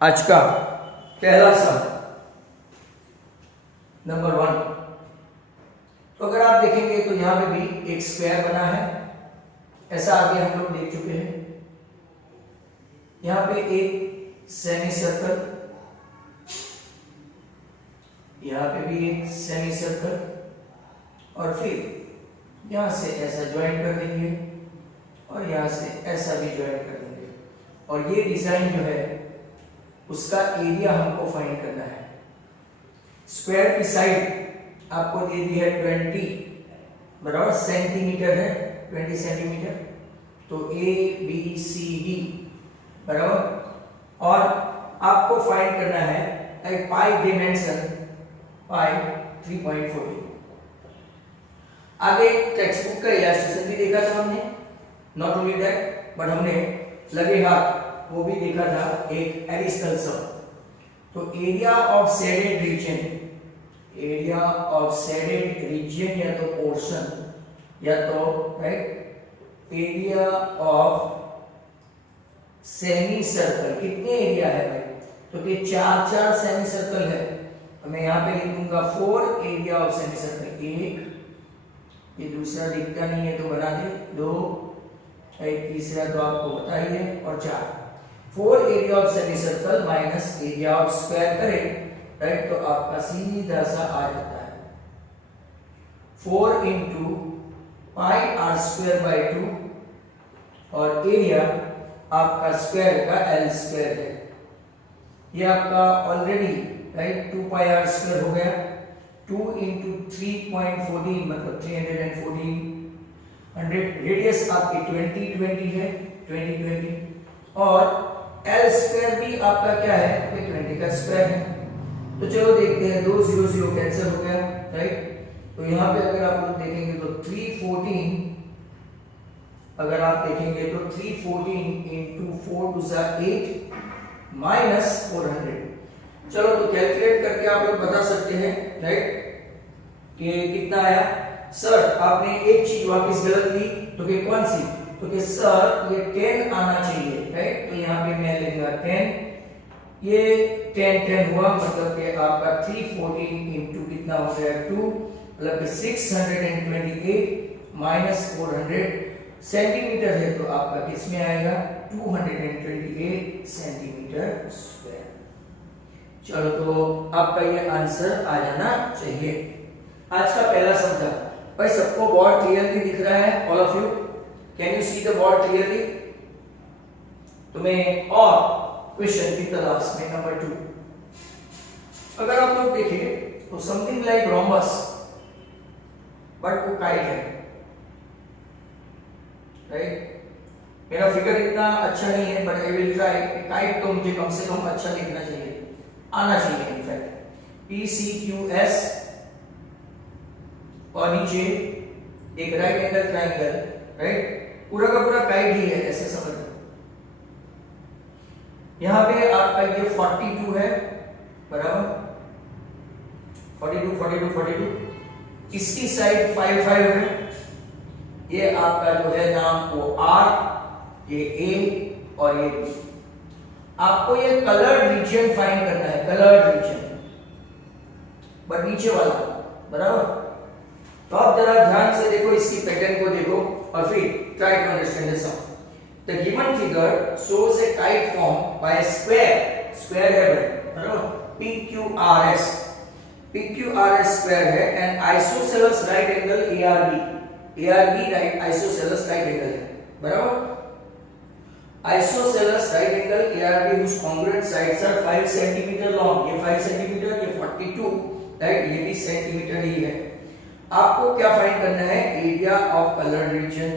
आज का पहला सम नंबर 1। तो अगर आप देखेंगे तो यहां पे भी एक स्क्वायर बना है, ऐसा आगे हम लोग देख चुके हैं। यहां पे एक सेमी सर्कल, यहां पे भी एक सेमी सर्कल, और फिर यहां से ऐसा ज्वाइन कर देंगे और यहां से ऐसा भी ज्वाइन कर देंगे। और ये डिजाइन जो है उसका एरिया हमको फाइंड करना है। स्क्वायर की साइड आपको दे दी है 20 बराबर सेंटीमीटर है, 20 सेंटीमीटर। तो ए बी सी डी बराबर, और आपको फाइंड करना है पाई डिमेंशन पाई 3.40। आगे टेक्स्ट बुक का इलस्ट्रेशन भी देखा था हमने, नॉट ओनली दैट बट हमने लगे हाथ वो भी देखा था एक एडिशनल सम। तो area of shaded region, area of shaded region या तो पोर्शन या तो right area of semi circle. कितने एरिया है भाई? तो ये 4 सेमी सर्कल है, तो मैं यहां पे लिख दूंगा 4 एरिया ऑफ सेमी सर्कल। एक, ये दूसरा दिखता नहीं है तो बना दे, 2, एक तीसरा तो आपको पता ही है, और 4। 4 area of semicircle minus area of square करें राइट, तो आपका सीधा सा आ जाता है 4 into pi are square by 2, और एरिया आपका स्क्वायर का एल स्क्वायर है। ये आपका already right 2 pi are square हो गया। 2 इंटू 3.14 मतलब 314, 100। रेडियस आपकी 20 है, 20 और एल स्क्वायर भी आपका क्या है? 20 का स्क्वायर है। तो चलो देखते हैं, 2 0 0 कैंसिल हो गया राइट। तो यहाँ पे अगर आप लोग देखेंगे तो 314, अगर आप देखेंगे तो 314 इंटू 4 टू 8 माइनस 400। चलो तो कैलकुलेट करके आप लोग बता सकते हैं राइट कि कितना आया। सर आपने एक चीज वापस गलत ली, तो कि कौन सी? तो कि सर ये 10 आना चाहिए राइट, तो यहाँ पे मैं लिखूंगा 10। ये 10 हुआ, मतलब कि आपका 314 इंटू कितना हो गया 2, मतलब कि 628 माइनस 400 सेंटीमीटर है, तो आपका किस में आएगा? 228 सेंटीमीटर स्क्वायर। चलो तो आपका ये आंसर आ जाना चाहिए। आज का पहला सम था भाई। सबको बोर्ड क्लियरली दिख रहा है? All of you can you see the board clearly? तो मैं और क्वेश्चन की तलाश में नंबर 2। अगर आप लोग देखें तो समथिंग लाइक रोम्बस, बट वो काइट है राइट। मेरा फिगर इतना अच्छा नहीं है but I will try. Kite तो मुझे कम से कम अच्छा लिखना चाहिए, आना चाहिए इनफैक्ट। PCQS और नीचे एक राइट एंगल ट्रायंगल राइट, पूरा का पूरा काइट ही है, ऐसे समझ लो। यहां पे आपका ये 42 है बराबर, 42 इसकी साइड 5 है। ये आपका जो है नाम वो R, ये A और ये B। आपको ये कलर्ड रीजन फाइंड करना है, कलर्ड रीजन, बट नीचे वाला बराबर। तो आप जरा ध्यान से देखो, इसकी पैटर्न को देखो और फिर try to understand this sum. The given figure shows a kite form by square, square है बराबर, PQRS स्क्वायर है, and isosceles right angle ARB right isosceles right angle है बराबर। Isosceles right angle ARB whose congruent sides are 5 centimetre long, ये 5 centimetre, ये 42 right, ये भी centimetre ही है। आपको क्या फाइंड करना है? Area of coloured region.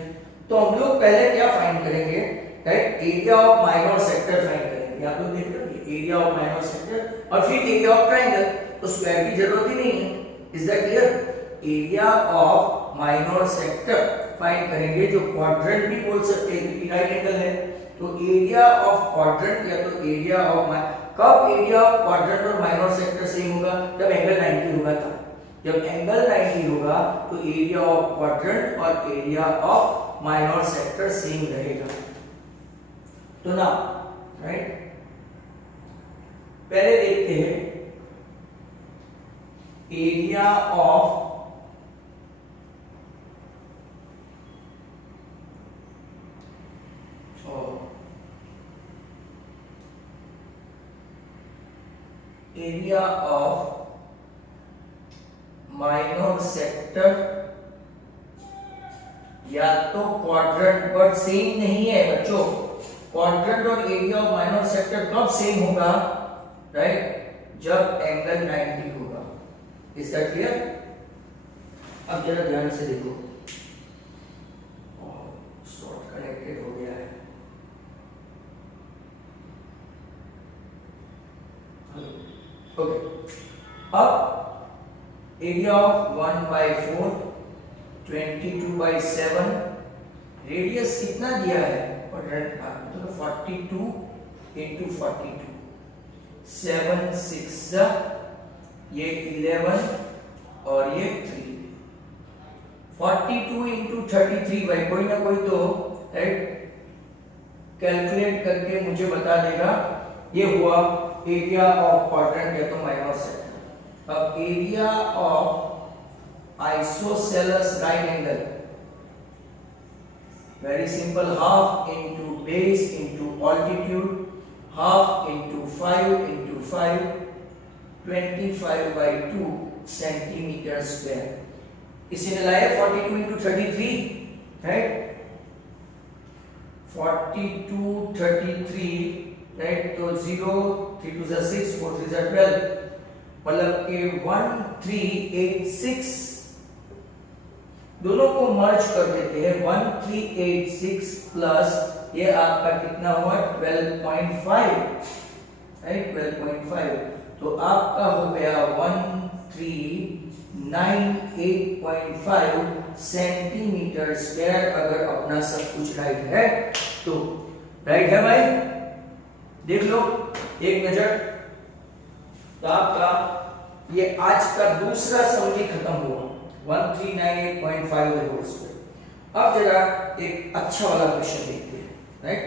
तो हम लोग पहले क्या फाइंड करेंगे right? Area of minor sector find करेंगे। आप लोग देख रहे हो एरिया ऑफ माइनर सेक्टर और फिर एरिया ऑफ ट्रायंगल, तो स्क्वायर की जरूरत ही नहीं है। Is that clear? Area of minor sector find करेंगे, जो क्वाड्रेंट भी बोल सकते हैं क्योंकि राइट एंगल है। तो एरिया ऑफ क्वाड्रेंट या तो एरिया ऑफ, कब एरिया ऑफ क्वाड्रेंट और माइनर सेक्टर सेम होगा? जब एंगल 90 होगा तब। जब एंगल 90 होगा तो एरिया ऑफ क्वाड्रेंट और area of minor sector same रहेगा। तो ना राइट पहले देखते हैं एरिया ऑफ माइनर सेक्टर या तो क्वाड्रेंट, बट सेम नहीं है बच्चों। क्वाड्रेंट और एरिया ऑफ माइनर सेक्टर कब सेम होगा, राइट, जब एंगल 90 होगा। Is that clear? अब जरा ध्यान से देखो, शॉर्ट कनेक्टेड हो गया है। ओके, अब एरिया ऑफ 1/4 22/7, रेडियस कितना दिया है क्वाड्रेंट का, तो 42 × 42, 7 6 ये 11 और ये 3, 42 × 33 भाई कोई ना कोई तो राइट कैलकुलेट करके मुझे बता देगा। ये हुआ एरिया ऑफ क्वाड्रेंट या तो माइनर सेक्टर। अब area of isosceles right angle, very simple, half into base into altitude, half into 5 into 5, 25/2 centimetre square. इसी ने लाया 42 × 33, राइट, 42 33, राइट, तो 0 3 2 6 4 3 12, मतलब कि 1386, दोनों को मर्ज कर देते हैं। 1386 प्लस ये आपका कितना हुआ 12.5, राइट, 12.5, तो आपका हो गया 1398.5 सेंटीमीटर स्क्वायर, अगर अपना सब कुछ राइट है तो। राइट है भाई, देख लो एक नजर। तो आपका ये आज का दूसरा समरी खत्म हुआ, 1398.5 the whole square। अब जरा एक अच्छा वाला क्वेश्चन देखते हैं, राइट,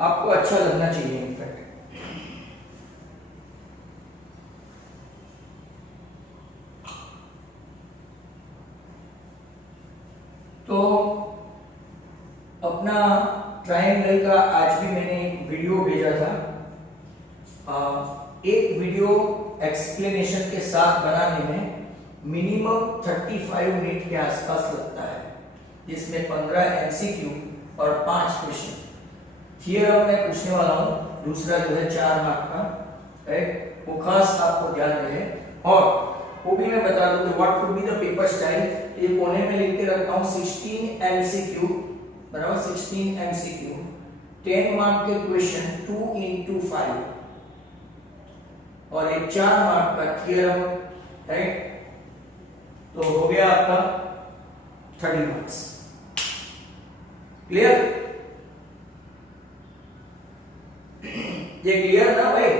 आपको अच्छा लगना चाहिए इनफैक्ट। तो अपना ट्रायंगल का आज भी मैंने एक वीडियो भेजा था, एक वीडियो एक्सप्लेनेशन के साथ बनाने में मिनिमम 35 मिनट के आसपास लगता है, जिसमें 15 एमसीक्यू और 5 क्वेश्चन। थियरम में पूछने वाला हूँ, दूसरा जो है 4 मार्क का, राइट, वो खास आपको ध्यान रहे। और वो भी मैं बता दूं कि what would be the paper style, ये कोने में लिख के रखता हूँ 16 एमसीक्यू, बराबर 16 एमसीक्यू, 10 मार्क के क्वेश्चन 2 × 5 और एक 4 मार्क का थियरम, राइट, तो हो गया आपका 30 मार्क्स। क्लियर? ये क्लियर ना भाई?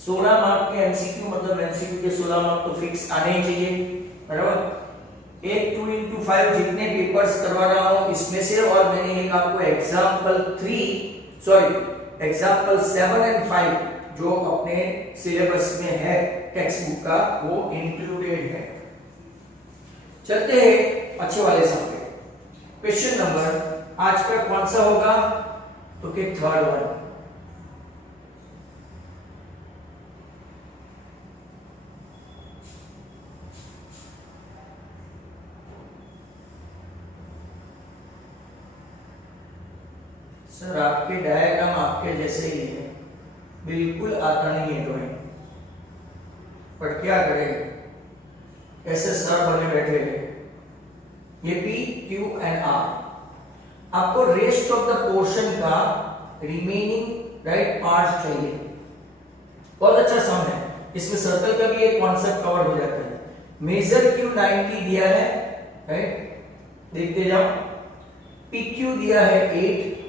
16 मार्क के एमसीक्यू, मतलब एमसीक्यू के 16 मार्क तो फिक्स आने ही चाहिए, बराबर। एक 2 × 5 जितने पेपर्स करवा रहा हूं इसमें से, और मैंने एक आपको एग्जाम्पल 7 और 5 जो अपने सिलेबस में है टेक्स्ट बुक का, वो इंक्लूडेड है। चलते हैं अच्छे वाले सम पे। क्वेश्चन नंबर आज का कौन सा होगा, तो कि थर्ड वन। सर आपके डायग्राम आपके जैसे ही है, बिल्कुल आता नहीं है ड्राइंग, पर क्या करें, ऐसे सर बने बैठे हैं। ये P, Q एंड R, आपको रेस्ट ऑफ द पोर्शन का रिमेनिंग राइट पार्ट चाहिए। बहुत अच्छा सम है, इसमें सर्कल का भी एक कॉन्सेप्ट कवर हो जाता है। मेजर Q 90 दिया है, राइट, देखते जाओ। PQ दिया है 8,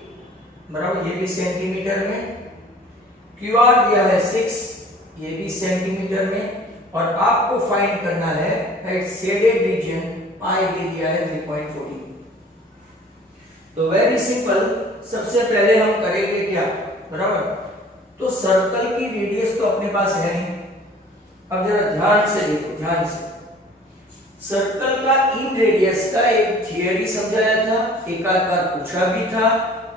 बराबर, ये भी सेंटीमीटर में। QR दिया है 6, ये भी सेंटीमीटर में। और आपको फाइंड करना है राइट शेडेड रीजन, पाई दे दिया है 3.14। तो वेरी सिंपल, सबसे पहले हम करेंगे क्या, बराबर, तो सर्कल की रेडियस तो अपने पास है नहीं। अब जरा ध्यान से देखो, ध्यान से। सर्कल का इन रेडियस का एक थियरी समझाया था, एक आध बार पूछा भी था,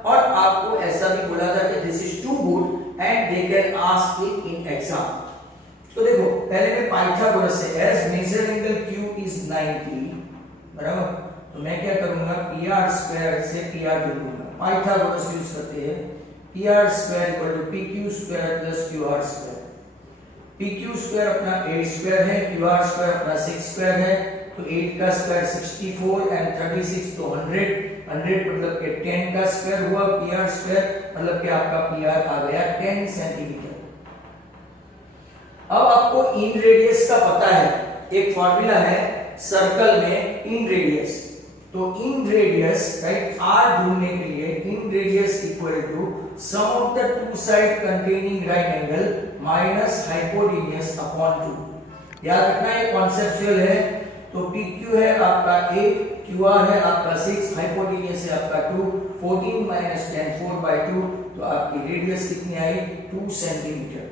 और आपको ऐसा भी बोला था कि this is too good and they can ask it in exam. तो देखो, पहले मैं पाइथागोरस से as major angle Q is 90, बराबर, तो मैं क्या करूंगा, PR स्क्वायर से PR लिखूंगा। पाइथागोरस यूज करते हैं, PR square equal to PQ square plus QR square. PQ square अपना 8 स्क्वायर है, QR स्क्वायर अपना 6 स्क्वायर है, तो 8 का स्क्वायर 64 एंड 36 तो 100 मतलब कि 10 का स्क्वायर हुआ। PR स्क्वायर मतलब कि आपका PR आ गया 10 सेंटीमीटर। अब आपको इन रेडियस का पता है, एक फॉर्मूला है सर्कल में इन रेडियस। तो इन रेडियस, राइट, R ढूंढने के लिए in radius equal to sum of the two side containing right angle minus hypotenuse upon 2। याद रखना ये कॉन्सेप्चुअल है। तो PQ है आपका 8, QR है आपका 6, हाइपोटेन्यूज है आपका 2, 14 माइनस 10 4/2, तो आपकी रेडियस कितनी आई, 2 सेंटीमीटर।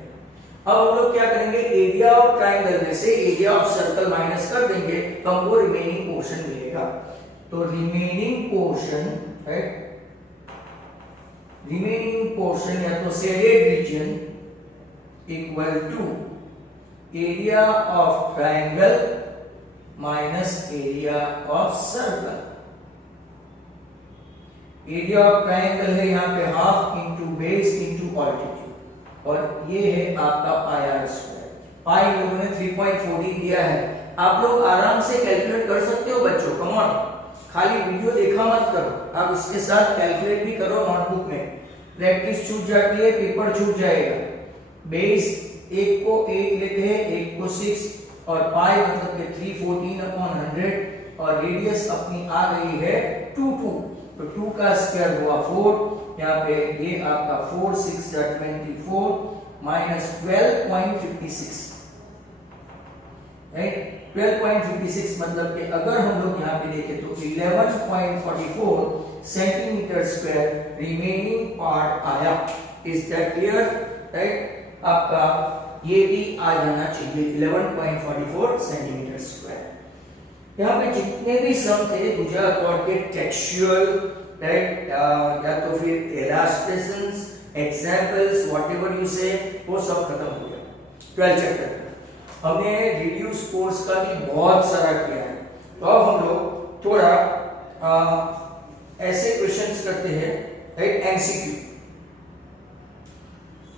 अब हम लोग क्या करेंगे, एरिया ऑफ ट्राइंगल में से एरिया ऑफ सर्कल माइनस कर देंगे, तो हमको रिमेनिंग पोर्शन मिलेगा। तो remaining portion, right, remaining portion या तो shaded region equal to area of triangle minus area of circle. Area of triangle है यहाँ पे half into base into altitude, और ये है आपका पाई आर स्क्वायर। पाई लोगों ने 3.14 दिया है, आप लोग आराम से कैलकुलेट कर सकते हो बच्चों, कम ऑन, खाली वीडियो देखा मत करो, आप इसके साथ कैलकुलेट भी करो नोटबुक में। प्रैक्टिस छूट जाती है, पेपर छूट जाएगा। बेस एक को 8 लेते हैं, एक को 6, और पाई मतलब कि 314/100, और रेडियस अपनी आ गई है 2 तो 2 का स्क्वायर हुआ 4। यहाँ पे ये आपका 4 6 24 माइनस 12.56, राइट, 12.56 मतलब कि अगर हम लोग यहाँ पे देखें तो 11.44 सेंटीमीटर स्क्वायर रिमेनिंग पार्ट आया। Is that clear, right? आपका ये भी आ जाना चाहिए 11.44 सेंटीमीटर स्क्वायर। यहाँ पे जितने भी सम थे भुजा कॉर्ड के टेक्सचुअल, राइट, या तो फिर इलास्ट्रेशंस, एग्जांपल्स, व्हाटएवर यू से, वो सब खत्म हो गया 12 चैप्टर। हमने रिड्यूस कोर्स का भी बहुत सारा किया है, तो अब हम लोग थोड़ा ऐसे क्वेश्चंस करते हैं, राइट, एमसीक्यू।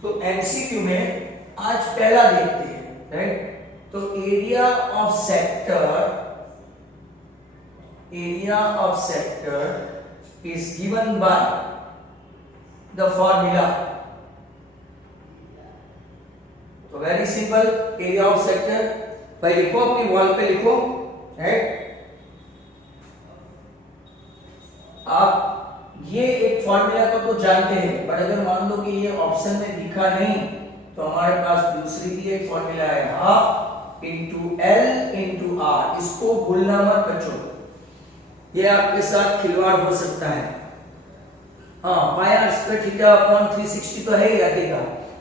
तो एमसीक्यू में आज पहला देखते हैं, राइट। तो area of sector is given by the formula। तो very simple, area of sector भाई लिखो, अपनी वॉल पे लिखो, राइट। आप ये एक फॉर्मूला को तो जानते हैं, पर अगर मान लो कि ये ऑप्शन में दिखा नहीं, तो हमारे पास दूसरी भी एक फॉर्मूला है, half into L into R. इसको भूलना मत बच्चों, ये आपके साथ खिलवाड़ हो सकता है। हाँ, pi are square theta upon 360 तो है ही आएगा,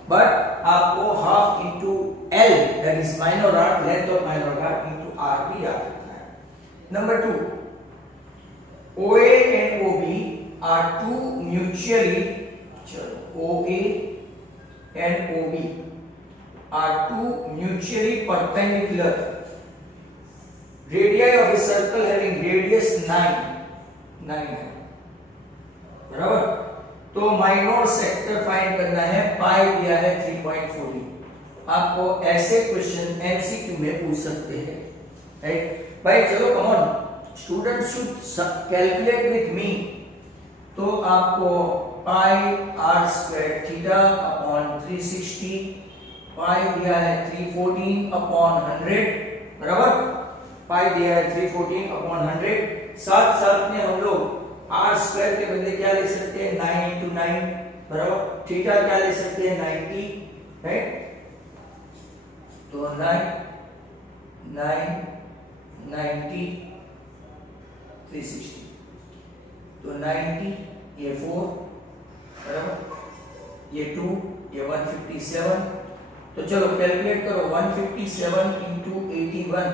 बट आपको half into L that is minor arc, length of minor arc into R भी याद रखना है। Number 2, OA and OB are two mutually, OA and OB are two mutually perpendicular radii of a circle having radius 9 है, बराबर। तो minor sector find करना है, पाई दिया है 3.14। आपको ऐसे क्वेश्चन एमसीक्यू में पूछ सकते हैं, राइट भाई। चलो come on, student should calculate with me. तो आपको पाई आर स्क्वायर थीटा अपॉन 360, पाई दिया है 314 अपॉन 100, बराबर। पाई दिया है 314 अपॉन 100। साथ साथ में हम लोग आर स्क्वायर के बदले क्या ले सकते हैं, 9 इंटू 9, बराबर। थीटा क्या ले सकते हैं, 90, राइट। तो 90 360, तो 90 ये 4, बराबर, ये 2, ये 157। तो चलो कैलकुलेट करो, 157 इंटू 81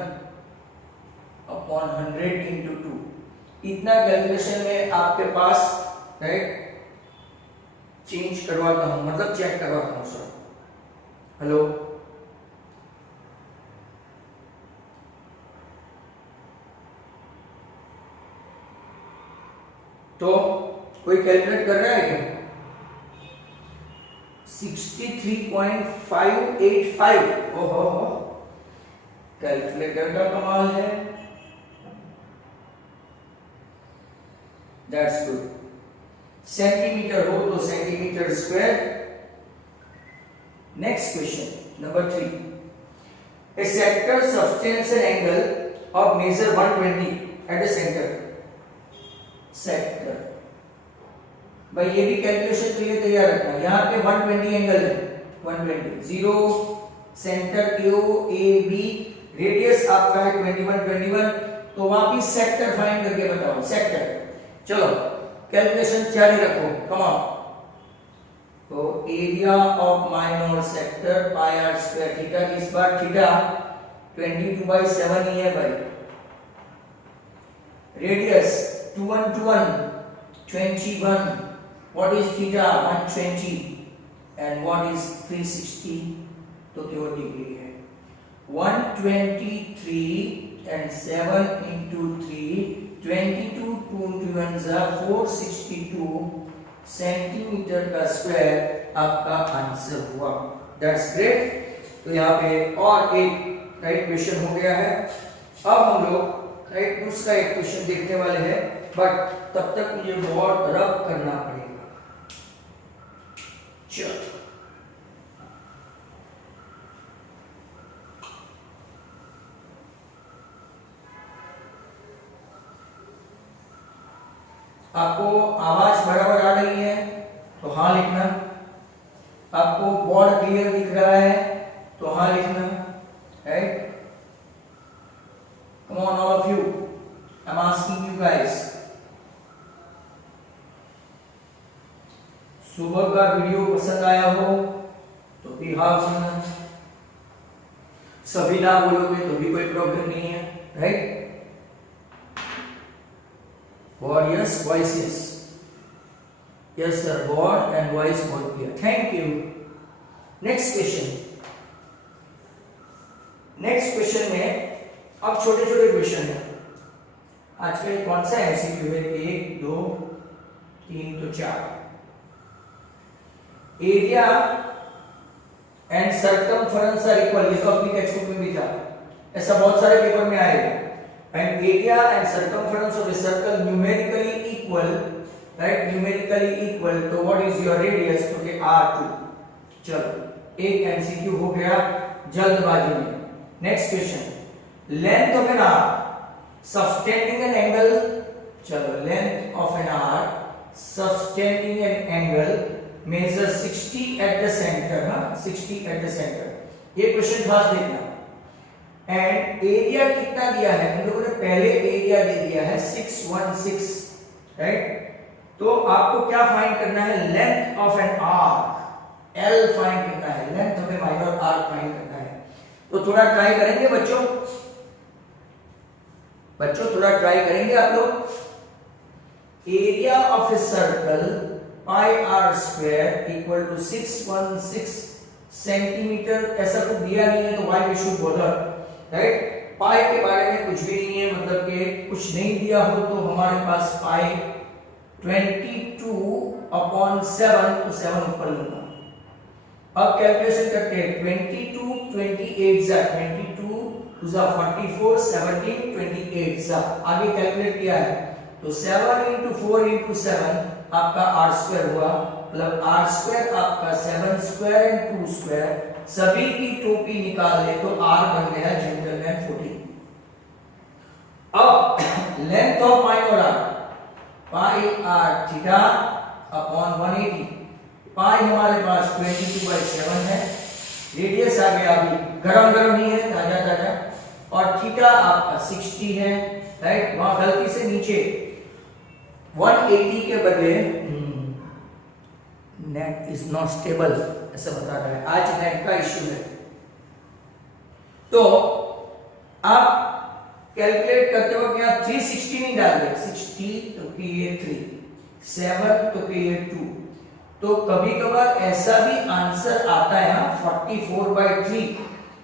अपॉन 100 इंटू 2। इतना कैलकुलेशन में आपके पास, राइट, चेंज करवाता हूं, मतलब चेक करवाता हूं सर। हेलो, तो कोई कैलकुलेट कर रहा है क्या? 63.585। ओहो, कैलकुलेटर का कमाल है। That's good. सेंटीमीटर हो तो centimetre square. Next question number 3। A sector sustains an angle of measure 120 at the center. Sector, भाई ये भी कैलकुलेशन के लिए तैयार रखना। यहाँ पे 120 एंगल है, 120, 0 centre O A B, radius आपका है 21, तो वापिस सेक्टर फाइंड करके बताओ। सेक्टर, चलो कैलकुलेशन जारी रखो, कम ऑन। तो area of minor sector pi are square theta, इस बार थीटा 22/7 ही है भाई। Radius 21, 21, what is theta? 120 and what is 360? तो क्या डिग्री है? 123 and 7 into 3, 22, 2 1 462 सेंटीमीटर का स्क्वायर आपका आंसर हुआ। That's great. तो यहाँ पे और एक राइट क्वेश्चन हो गया है। अब हम लोग राइट उसका एक क्वेश्चन देखने वाले हैं, बट तब तक मुझे बहुत रब करना पड़ेगा। चलो, आपको आवाज बराबर आ रही है तो हाँ लिखना। आपको बोर्ड क्लियर दिख रहा है तो हाँ लिखना, right. Come on all of you, I am asking you guys. सुबह का वीडियो पसंद आया हो तो भी हाँ बोलना। सभी ना बोलोगे तो भी कोई प्रॉब्लम नहीं है, right. Word yes, voice yes. Yes sir, word and voice both clear. Thank you. Next question. Next question में अब छोटे छोटे क्वेश्चन है। आज का कौन सा एमसीक्यू है? 1, 2, 3 तो 4। Area and circumference are equal, ये तो अपनी टेक्स्ट बुक में भी था, ऐसा बहुत सारे पेपर में आएगा। And area and circumference of a circle numerically equal, right? Numerically equal. तो what is your radius? तो के R2। चलो एक MCQ हो गया जल्दबाजी में। Next question. Length of an arc subtending an angle. चलो length of an arc subtending an angle measures 60 at the center, हाँ 60 at the center। ये क्वेश्चन खास देखना। एंड एरिया कितना दिया है? हम लोगों ने पहले एरिया दे दिया है 616, राइट। तो आपको क्या फाइंड करना है? Length of an arc, L find करना है, length of a minor arc find करना है। तो थोड़ा ट्राई करेंगे बच्चों, थोड़ा ट्राई करेंगे आप लोग। Area of a circle pi are square equal to 616 centimetre. ऐसा कुछ दिया नहीं है तो why we should bother, right. Pi के बारे में कुछ भी नहीं है, मतलब कि कुछ नहीं दिया हो तो हमारे पास पाई 22/7, तो 7 ऊपर लूंगा। अब कैलकुलेशन करते हैं। 22 28 जा 22 2 जा 44 17 28 जा। आगे कैलकुलेट किया है तो 7 into 4 into 7 आपका r स्क्वायर हुआ, मतलब r स्क्वायर आपका 7 स्क्वायर एंड 2 स्क्वायर। सभी की टोपी निकाल ले तो r बन गया जनरल में 40। अब length of minor arc pi r theta upon 180। पाई हमारे पास 22/7 है। रेडियस आ गया अभी गरम ही है, ताजा। और थीटा आपका 60 है, राइट। वहां गलती से नीचे 180 के बदले नेट इज नॉट स्टेबल ऐसा बता रहा है, आज नेट का इश्यू है। तो आप कैलकुलेट करते वक्त यहाँ 360 नहीं डाल दे, 60 तो कि ये 3, 7 तो कि ये 2। तो कभी कभार ऐसा भी आंसर आता है 44/3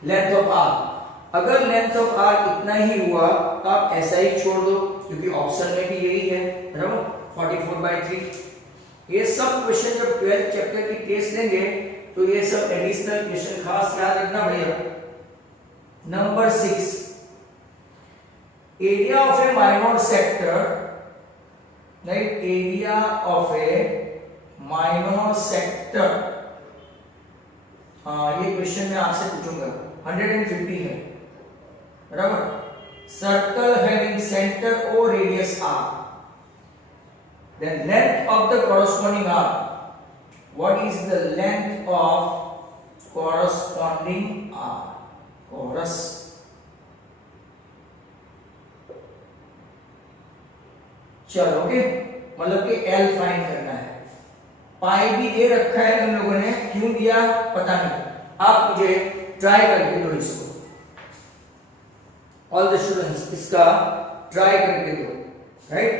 लेंथ ऑफ आर्क। अगर लेंथ ऑफ आर्क इतना ही हुआ तो आप ऐसा ही छोड़ दो, क्योंकि ऑप्शन में भी यही है, बराबर 44/3। ये सब क्वेश्चन जब 12th चैप्टर की टेस्ट लेंगे तो ये सब एडिशनल क्वेश्चन खास याद रखना भैया। Number 6, area of a minor sector, right, area of a minor sector. ये क्वेश्चन मैं आपसे पूछूंगा, 150 है, बराबर। सर्कल हैविंग सेंटर और radius R, then length of the corresponding arc. What is the length of corresponding arc? Chorus. चलो okay, मतलब कि L फाइंड करना है। पाई भी दे रखा है हम लोगों ने, क्यों दिया पता नहीं, आप मुझे ट्राई करके दो इसको। ऑल द स्टूडेंट्स इसका ट्राई करके दो, राइट।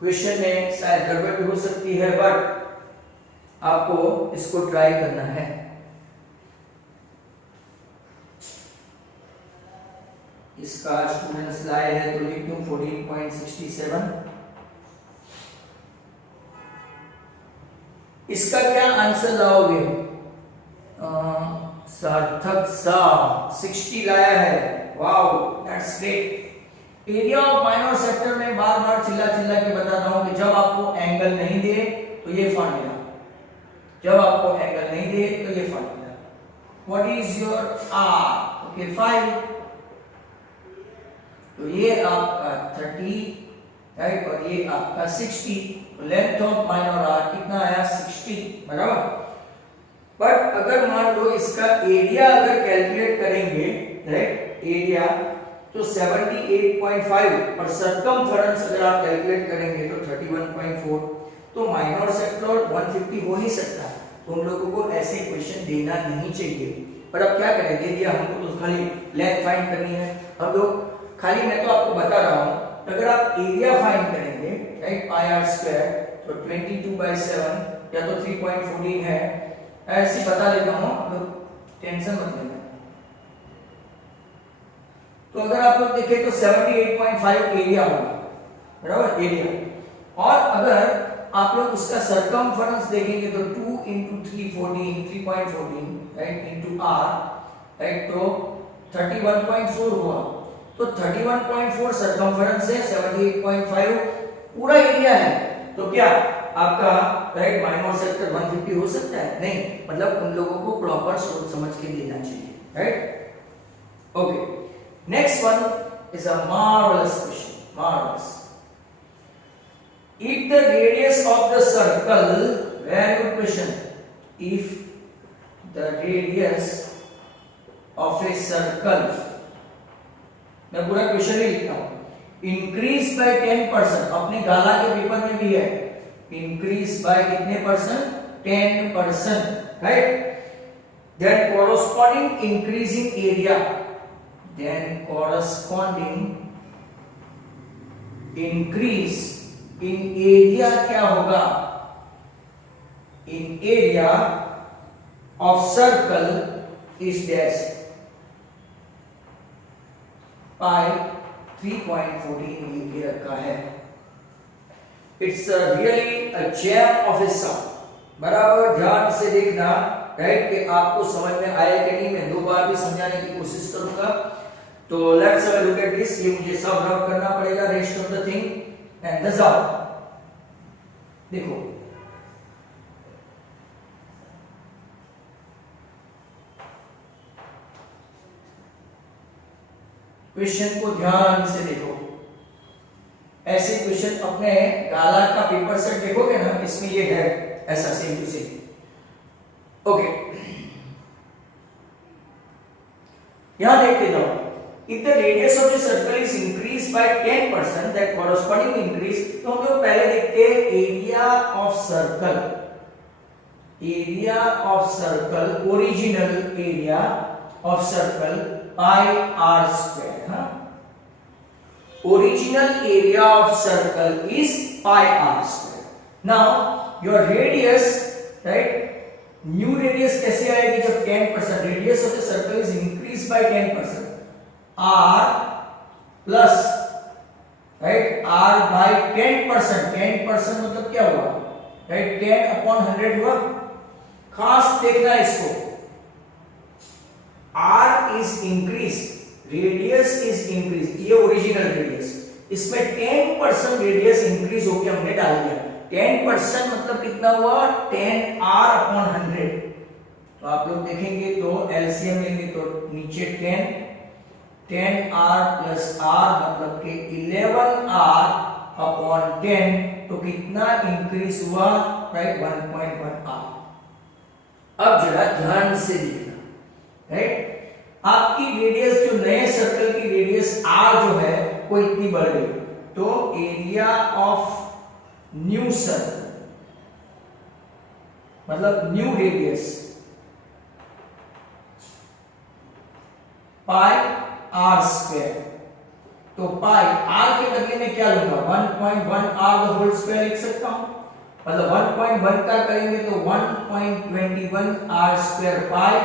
क्वेश्चन में शायद गड़बड़ भी हो सकती है, बट आपको इसको ट्राई करना है। इसका स्टूडेंट्स लाए हैं तो लिख दूं 14.67। इसका क्या आंसर लाओगे? सार्थक सा 60 लाया है, wow that's great. Area of minor sector में बार बार चिल्ला चिल्ला के बताता हूं कि जब आपको एंगल नहीं दे तो ये फार्मूला, जब आपको एंगल नहीं दे तो ये formula. What is your R? Okay 5, तो ये आपका 30, राइट, और ये आपका 60। तो लेंथ ऑफ माइनर आर कितना आया? 60, बराबर। बट अगर मान लो इसका एरिया अगर कैलकुलेट करेंगे, राइट, एरिया तो 78.5 और सरकमफेरेंस अगर आप कैलकुलेट करेंगे तो 31.4। तो माइनर सेक्टर 150 हो नहीं सकता, तो उन लोगों को ऐसे क्वेश्चन देना नहीं चाहिए। पर अब क्या करें, दे दिया हमको, तो खाली लेंथ फाइंड करनी है। अब लोग खाली, मैं तो आपको बता रहा हूं, अगर आप एरिया फाइंड करेंगे, राइट, पाई आर स्क्वायर, तो 22/7 या तो 3.14 है, ऐसे बता देता हूं, लोग टेंशन मत लेना। तो अगर आप लोग देखें तो 78.5 एरिया होगा, बराबर, एरिया। और अगर आप लोग उसका सरकमफेरेंस देखेंगे तो 2 × 3 14, 3.14, राइट, इनटू आर, राइट, तो 31.4 हुआ। तो 31.4 सरकमफेरेंस है, 78.5 पूरा एरिया है। तो क्या आपका, राइट, माइनर सेक्टर 150 हो सकता है? नहीं, मतलब उन लोगों को प्रॉपर सोच समझ के देना चाहिए, right. Okay, next one is a marvelous question, marvelous. If the radius of the circle, very good question, if the radius of a circle, मैं पूरा क्वेश्चन ही लिखता हूं, increase by 10%, अपने गाला के पेपर में भी है, increase by कितने percent? 10%, right? Then corresponding increasing area, then corresponding increase in area क्या होगा? In area of circle is dash pi 3.14 ये रखा है। It's really a gem of a sum, बराबर ध्यान से देखना, राइट, कि आपको समझ में आया कि नहीं। मैं 2 बार भी समझाने की कोशिश करूंगा। तो let's have a look at this. ये मुझे सब रब करना पड़ेगा, rest of the thing and the sum. देखो क्वेश्चन को ध्यान से देखो। ऐसे क्वेश्चन अपने गाला का पेपर सेट देखोगे ना, इसमें ये है ऐसा सेम टू सेम। ओके, यहां देखते जाओ। If the radius of the circle is increased by 10%, that corresponding increase, तो हम लोग पहले देखते हैं area of circle, original area of circle pi are square. हाँ, original area of circle is pi r square. Now your radius, right, new radius कैसे आएगी जब 10% radius of the circle is increased by 10%, r plus, right, r by 10%, 10% मतलब क्या हुआ, right, 10/100 हुआ. खास देखना इसको, r is increased, radius is increase, ये ओरिजिनल रेडियस, इसमें 10% रेडियस इंक्रीज होके हमने डाल दिया. 10% मतलब कितना हुआ, 10r/100. तो आप लोग देखेंगे तो एलसीएम लेंगे तो नीचे 10r प्लस r मतलब के 11r/10. तो कितना इंक्रीज हुआ, राइट, 1.1r. अब जरा ध्यान से देखना, राइट, आपकी रेडियस जो नए सर्कल की रेडियस r जो है वो इतनी बढ़ गई, तो एरिया ऑफ न्यू सर्कल मतलब new radius pi are square. तो पाई r के बदले में क्या लूंगा, 1.1r द होल स्क्वायर लिख सकता हूं. मतलब 1.1 का करेंगे तो 1.21r स्क्वायर पाई,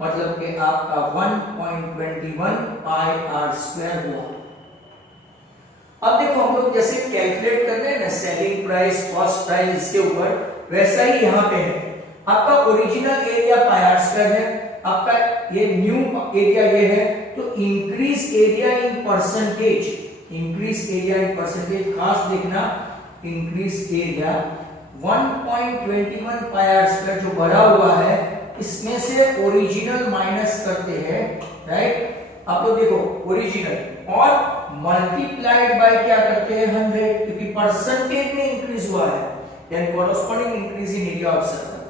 मतलब कि आपका 1.21 पाई आर स्क्वायर हुआ. अब देखो हम लोग जैसे कैलकुलेट कर रहे हैं ना सेलिंग प्राइस, कॉस्ट प्राइस, इसके ऊपर वैसा ही यहाँ पे है. आपका original area pi are square है, आपका ये न्यू एरिया ये है. तो increase area in percentage, increase area in percentage खास देखना, increase area 1.21 pi are square जो बढ़ा हुआ है, इसमें से ओरिजिनल माइनस करते हैं, राइट. आप लोग देखो ओरिजिनल और मल्टीप्लाइड बाय क्या करते हैं, 100, क्योंकि परसेंटेज में इंक्रीज हुआ है, then corresponding increase in area of circle.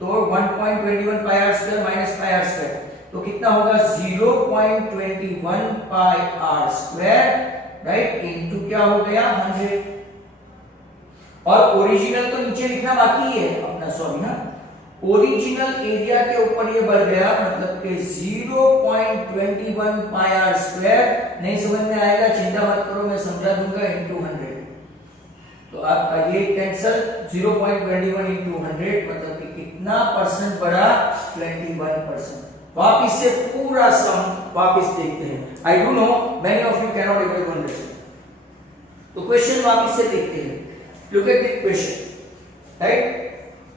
तो 1.21 pi are square minus pi are square, तो कितना होगा 0.21 pi are square, right, into क्या हो गया 100. और ओरिजिनल तो नीचे लिखना बाकी है अपना, सॉरी ना, ओरिजिनल एरिया के ऊपर ये बढ़ गया, मतलब कि 0.21 पाई आर स्क्वायर. नहीं समझ में आएगा चिंता मत करो, मैं समझा दूंगा, इनटू 100. तो आपका ये कैंसल, 0.21 इनटू 100 मतलब कि कितना परसेंट बढ़ा, 21%. वापिस से पूरा सम वापिस देखते हैं. I do know many of you can not able to understand. तो क्वेश्चन वापिस से देखते हैं. Look at the question, right.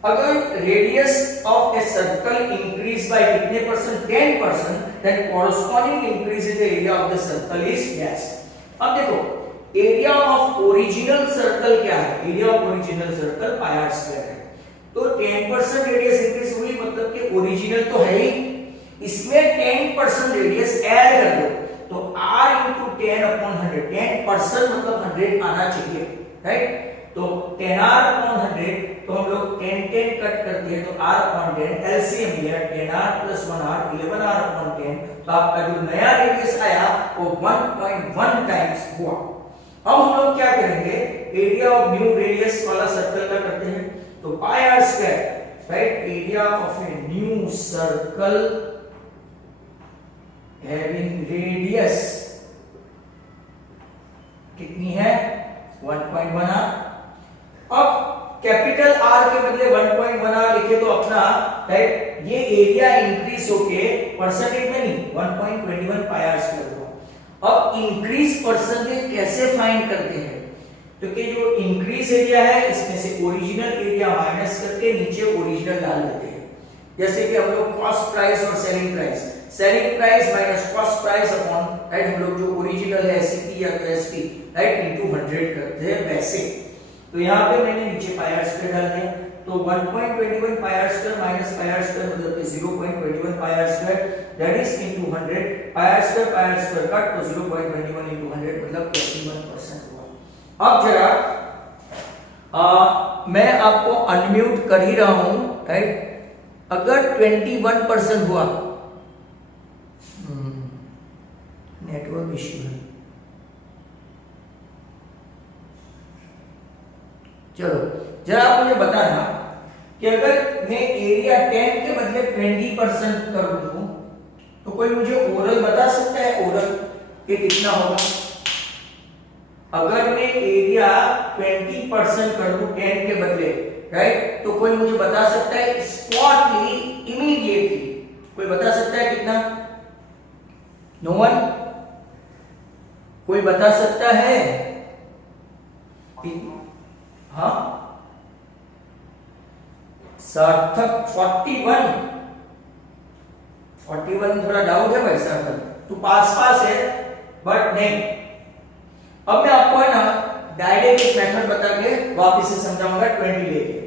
अगर radius of a circle increase by कितने percent, 10%, then corresponding increase in the area of the circle is yes. अब देखो area of original circle क्या है, area of original circle pi are square है. तो 10% radius increase हुई, मतलब कि ओरिजिनल तो है ही, इसमें 10% रेडियस ऐड कर दो, तो r into 10/100, 10% मतलब 100 आना चाहिए, राइट. तो 10r/100, तो हम लोग 10 कट करते हैं तो r/10, एलसीएम लिया 10r + 1r 11r/10. तो आपका जो नया रेडियस आया वो 1.1 टाइम्स हुआ. अब हम लोग क्या करेंगे, एरिया ऑफ न्यू रेडियस वाला सर्कल का करते हैं. तो pi are square, right, area of a new circle having radius कितनी है, 1.1r. अब कैपिटल आर के बदले 1.1r लिखे तो अपना, राइट, ये एरिया इंक्रीज होके परसेंटेज में नहीं 1.21 पाई आर स्क्वायर हुआ. अब इंक्रीज परसेंटेज कैसे फाइंड करते हैं, क्योंकि जो इंक्रीज एरिया है इसमें से ओरिजिनल एरिया माइनस करके नीचे ओरिजिनल डाल देते हैं. जैसे कि हम लोग कॉस्ट प्राइस और selling price minus cost price upon, right, हम लोग जो ओरिजिनल है एसपी या एसपी, राइट, इनटू 100 करते हैं वैसे. तो यहाँ पे मैंने नीचे पाई आर स्क्वायर डाल दिया, तो 1.21 pi are square minus pi are square मतलब 0.21 pi are square, that is into 100. Pi are square cut, तो 0.21 इनटू 100 मतलब 21% हुआ. अब जरा मैं आपको अनम्यूट कर ही रहा हूं, राइट. अगर 21% हुआ, नेट रेशियो है। चलो जरा आप मुझे बताना कि अगर मैं एरिया 10 के बदले 20% कर दूं तो कोई मुझे ओरल बता सकता है ओरल कि कितना होगा? अगर मैं एरिया 20% कर दूं 10 के बदले, राइट, तो कोई मुझे बता सकता है स्पॉटली, इमीडिएटली कोई बता सकता है कितना? No one? कोई बता सकता है? हाँ सार्थक 41 थोड़ा डाउट है भाई सार्थक, तू पास है बट नहीं। अब मैं आपको है ना डायरेक्ट एक मेथड बता के वापस से समझाऊंगा 20 लेके।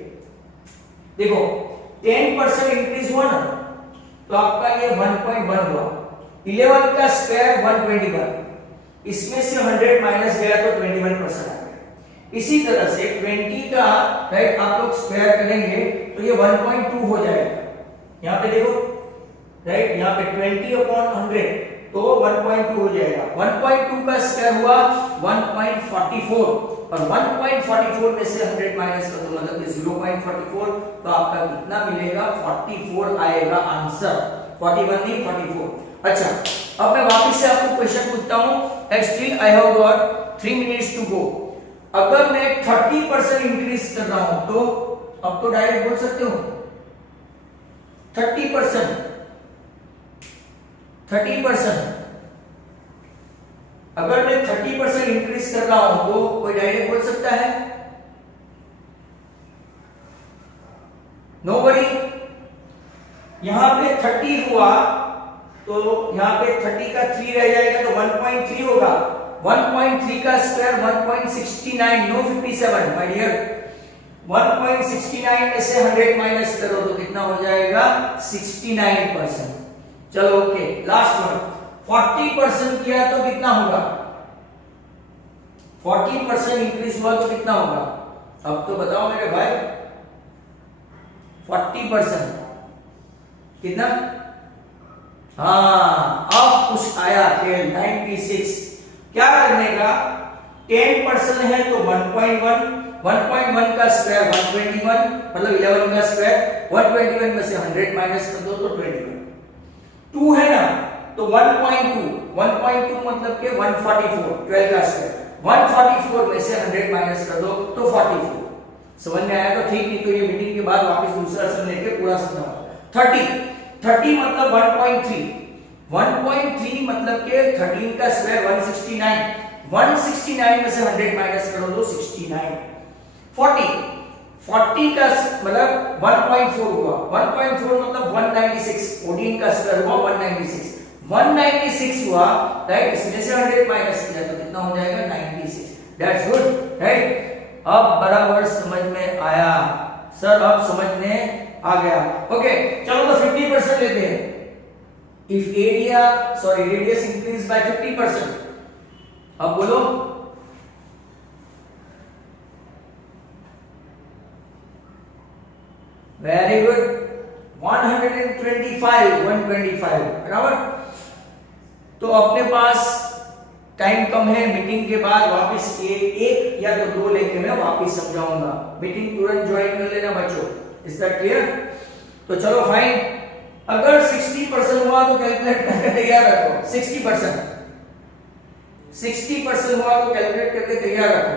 देखो 10% इंक्रीज हुआ ना तो आपका ये 1.1 हुआ, 11 का स्क्वायर 121, इसमें से 100 माइनस गया तो 21% आ गया। इसी तरह से 20 का राइट आप लोग स्क्वायर करेंगे तो ये 1.2 हो जाएगा। यहां पे देखो राइट, यहां पे 20/100 तो 1.2 हो जाएगा। 1.2 का स्क्वायर हुआ 1.44 और 1.44 में से 100 माइनस कर दो मतलब 0.44, तो आपका कितना मिलेगा? 44 आएगा आंसर, 41 नहीं 44। अच्छा अब मैं वापस से आपको क्वेश्चन पूछता हूं, still I have got 3 minutes to go. अगर मैं 30% इंक्रीज कर रहा हूं तो अब तो डायरेक्ट बोल सकते हो 30%। अगर मैं 30% इंक्रीज कर रहा हूं तो कोई डायरेक्ट बोल सकता है? नोबडी। यहां पे 30 हुआ तो यहां पे 30 का 3 रह जाएगा तो 1.3 होगा। 1.3 का स्क्वायर 1.69, नो 57 माय डियर। 1.69 में से 100 माइनस करो तो कितना हो जाएगा? 69%। चलो ओके, लास्ट वन। 40% किया तो कितना होगा? 40% इंक्रीज हुआ तो कितना होगा? अब तो बताओ मेरे भाई। 40% कितना? हाँ अब कुछ आया खेल। 96। क्या करने का? 10% है तो 1.1, 1.1 का स्क्वायर 121 मतलब 11 का स्क्वायर 121 में से 100 माइनस कर दो तो 21। 2 है ना तो 1.2 मतलब के 144, 12 का स्क्वायर 144 में से 100 माइनस कर दो तो 44। समझ में आया तो ठीक, नहीं तो ये मीटिंग के बाद वापस दूसरा सम लेके पूरा समझाऊंगा। 30 मतलब 1.3, 1.3 मतलब के 13 का स्क्वायर 169, 169 में से 100 माइनस करो तो 69। 40 का मतलब 1.4 हुआ, 1.4 मतलब 196, 14 का स्क्वायर हुआ 196, 196 हुआ राइट, इसमें से 100 माइनस किया तो कितना हो जाएगा? 96। That's good right. अब बराबर समझ में आया सर, अब समझ में आ गया। ओके चलो तो 50% लेते हैं। इफ रेडियस इंक्रीज बाय 50%, अब बोलो वेरी गुड। 125 बराबर। तो अपने पास टाइम कम है, मीटिंग के बाद वापस एक या तो 2 लेके मैं वापस समझाऊंगा। मीटिंग तुरंत ज्वाइन कर लेना बच्चों। Is that clear? तो चलो फाइन। अगर 60% हुआ तो कैलकुलेट करके तैयार रखो। 60% हुआ तो कैलकुलेट करके तैयार रखो।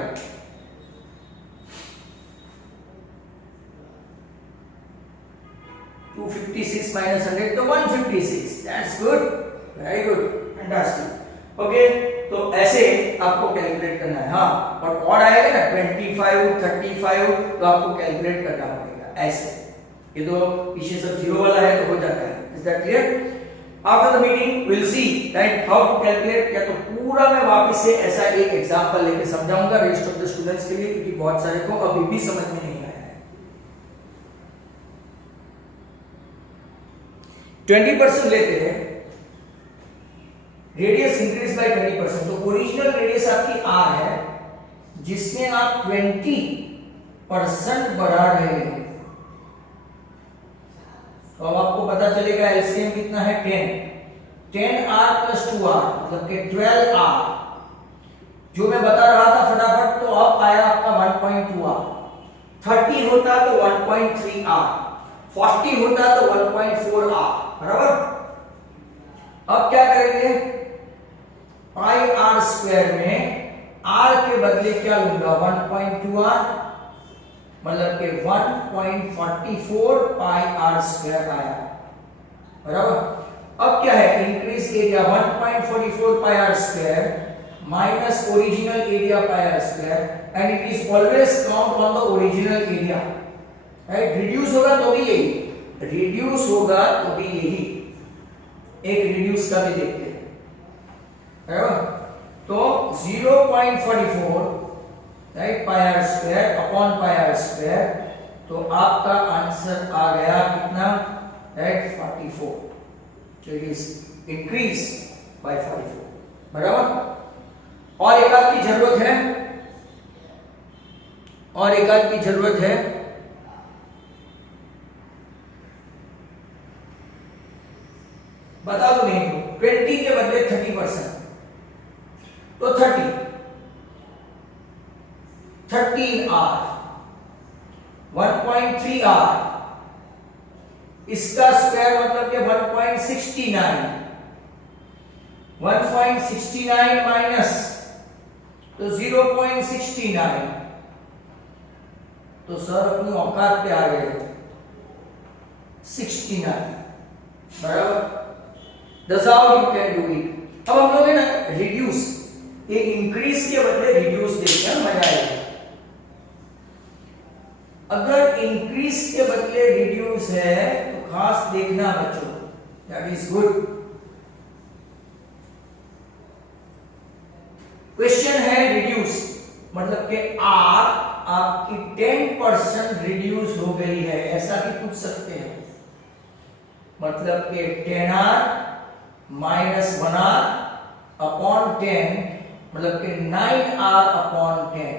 टू 56 माइनस 100 तो 156। That's good, very good, fantastic. Okay तो ऐसे आपको कैलकुलेट करना है। हाँ और ऑड आएगा ना 25, 35 तो आपको कैलकुलेट करना पड़ेगा ऐसे। ये तो पीछे सब जीरो वाला है तो हो जाता है। Is that clear? After the meeting will see right how to calculate. या तो पूरा मैं वापस से ऐसा एक एग्जांपल लेके समझाऊंगा रेस्ट ऑफ द स्टूडेंट्स के लिए, क्योंकि बहुत सारे को अभी भी समझ में नहीं आया है। 20% लेते हैं, रेडियस इंक्रीज बाय 20%। तो ओरिजिनल रेडियस आपकी r है, जिसमें आप 20% बढ़ा रहे हैं। तो अब आपको पता चलेगा एलसीएम कितना है? 10 10r प्लस 2r मतलब कि 12r, जो मैं बता रहा था फटाफट, तो अब आया आपका 1.2r, 30 होता तो 1.3r, 40 होता तो 1.4r, बराबर। अब क्या करेंगे, पाई आर स्क्वायर में r के बदले क्या लूंगा 1.2r, मतलब कि 1.44 पाई आर स्क्वायर आया, बराबर। अब क्या है, increase area 1.44 pi are square minus original area pi are square, and it is always count on the original area, right. Reduce होगा तो भी यही, रिड्यूस होगा तो भी यही, एक रिड्यूस का भी देखते हैं, बराबर। तो 0.44 right pi are square upon pi are square, तो आपका आंसर आ गया कितना, राइट 44, तो इट इज इंक्रीज बाय 44, बराबर। और एक आध की जरूरत है, और एक आध की जरूरत है, बता दो नहीं तो 20 के बदले 30%, तो 13r 1.3r, इसका स्क्वायर मतलब कि 1.69, 1.69 माइनस तो 0.69, तो सर अपनी औकात पे आ गए 69, बराबर। That's how you can do it। अब हम लोग है ना रिड्यूस, ये इंक्रीज के बदले रिड्यूस देखते हैं, मजा आएगा। अगर इंक्रीज के बदले रिड्यूस है तो खास देखना बच्चों, दैट इज गुड। क्वेश्चन है रिड्यूस, मतलब कि आर आपकी 10% रिड्यूस हो गई है, ऐसा भी पूछ सकते हैं, मतलब कि 10r माइनस 1r अपॉन 10, मतलब कि 9r अपॉन 10,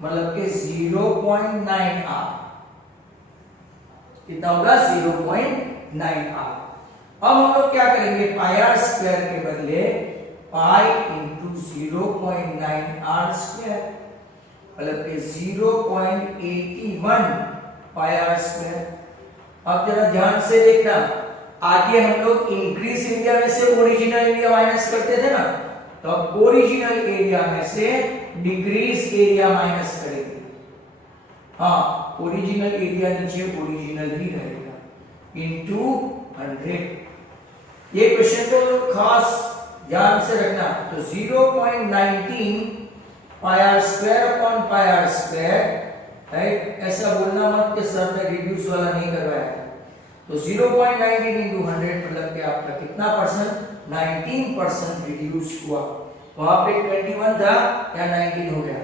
मतलब कि 0.9r, कितना होगा 0.9r। अब हम लोग क्या करेंगे, पाई आर स्क्वायर के बदले पाई इंटू 0.9r स्क्वायर, मतलब कि 0.81 पाई आर स्क्वायर। अब जरा ध्यान से देखना, आगे हम लोग इंक्रीज एरिया में से ओरिजिनल एरिया माइनस करते थे ना, तो अब ओरिजिनल एरिया में से डिक्रीज एरिया माइनस करेंगे। हाँ, ओरिजिनल एरिया नीचे ओरिजिनल ही रहेगा, इनटू 100। ये क्वेश्चन को खास ध्यान से रखना। तो 0.19 pi are square upon pi are square, right. ऐसा बोलना मत कि सर ने रिड्यूस वाला नहीं करवाया। तो 0.19 into 100 मतलब कि आपका कितना परसेंट, 19% रिड्यूस हुआ। वहां पे 21 था, या 19 हो गया।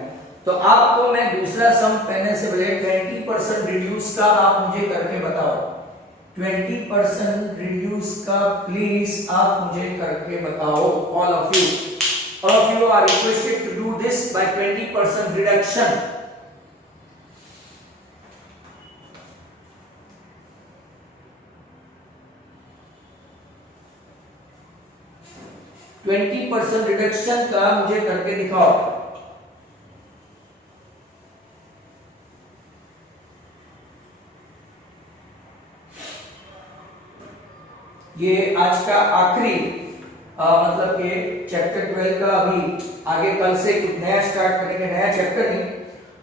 तो आपको मैं दूसरा सम पहले से पहले 20% रिड्यूस का आप मुझे करके बताओ, 20% रिड्यूस का प्लीज आप मुझे करके बताओ। All of you are requested to do this by 20% reduction. %20 reduction का मुझे करके दिखाओ। ये आज का आखिरी मतलब कि चैप्टर 12 का, अभी आगे कल से कुछ नया स्टार्ट करेंगे, नया चैप्टर नहीं,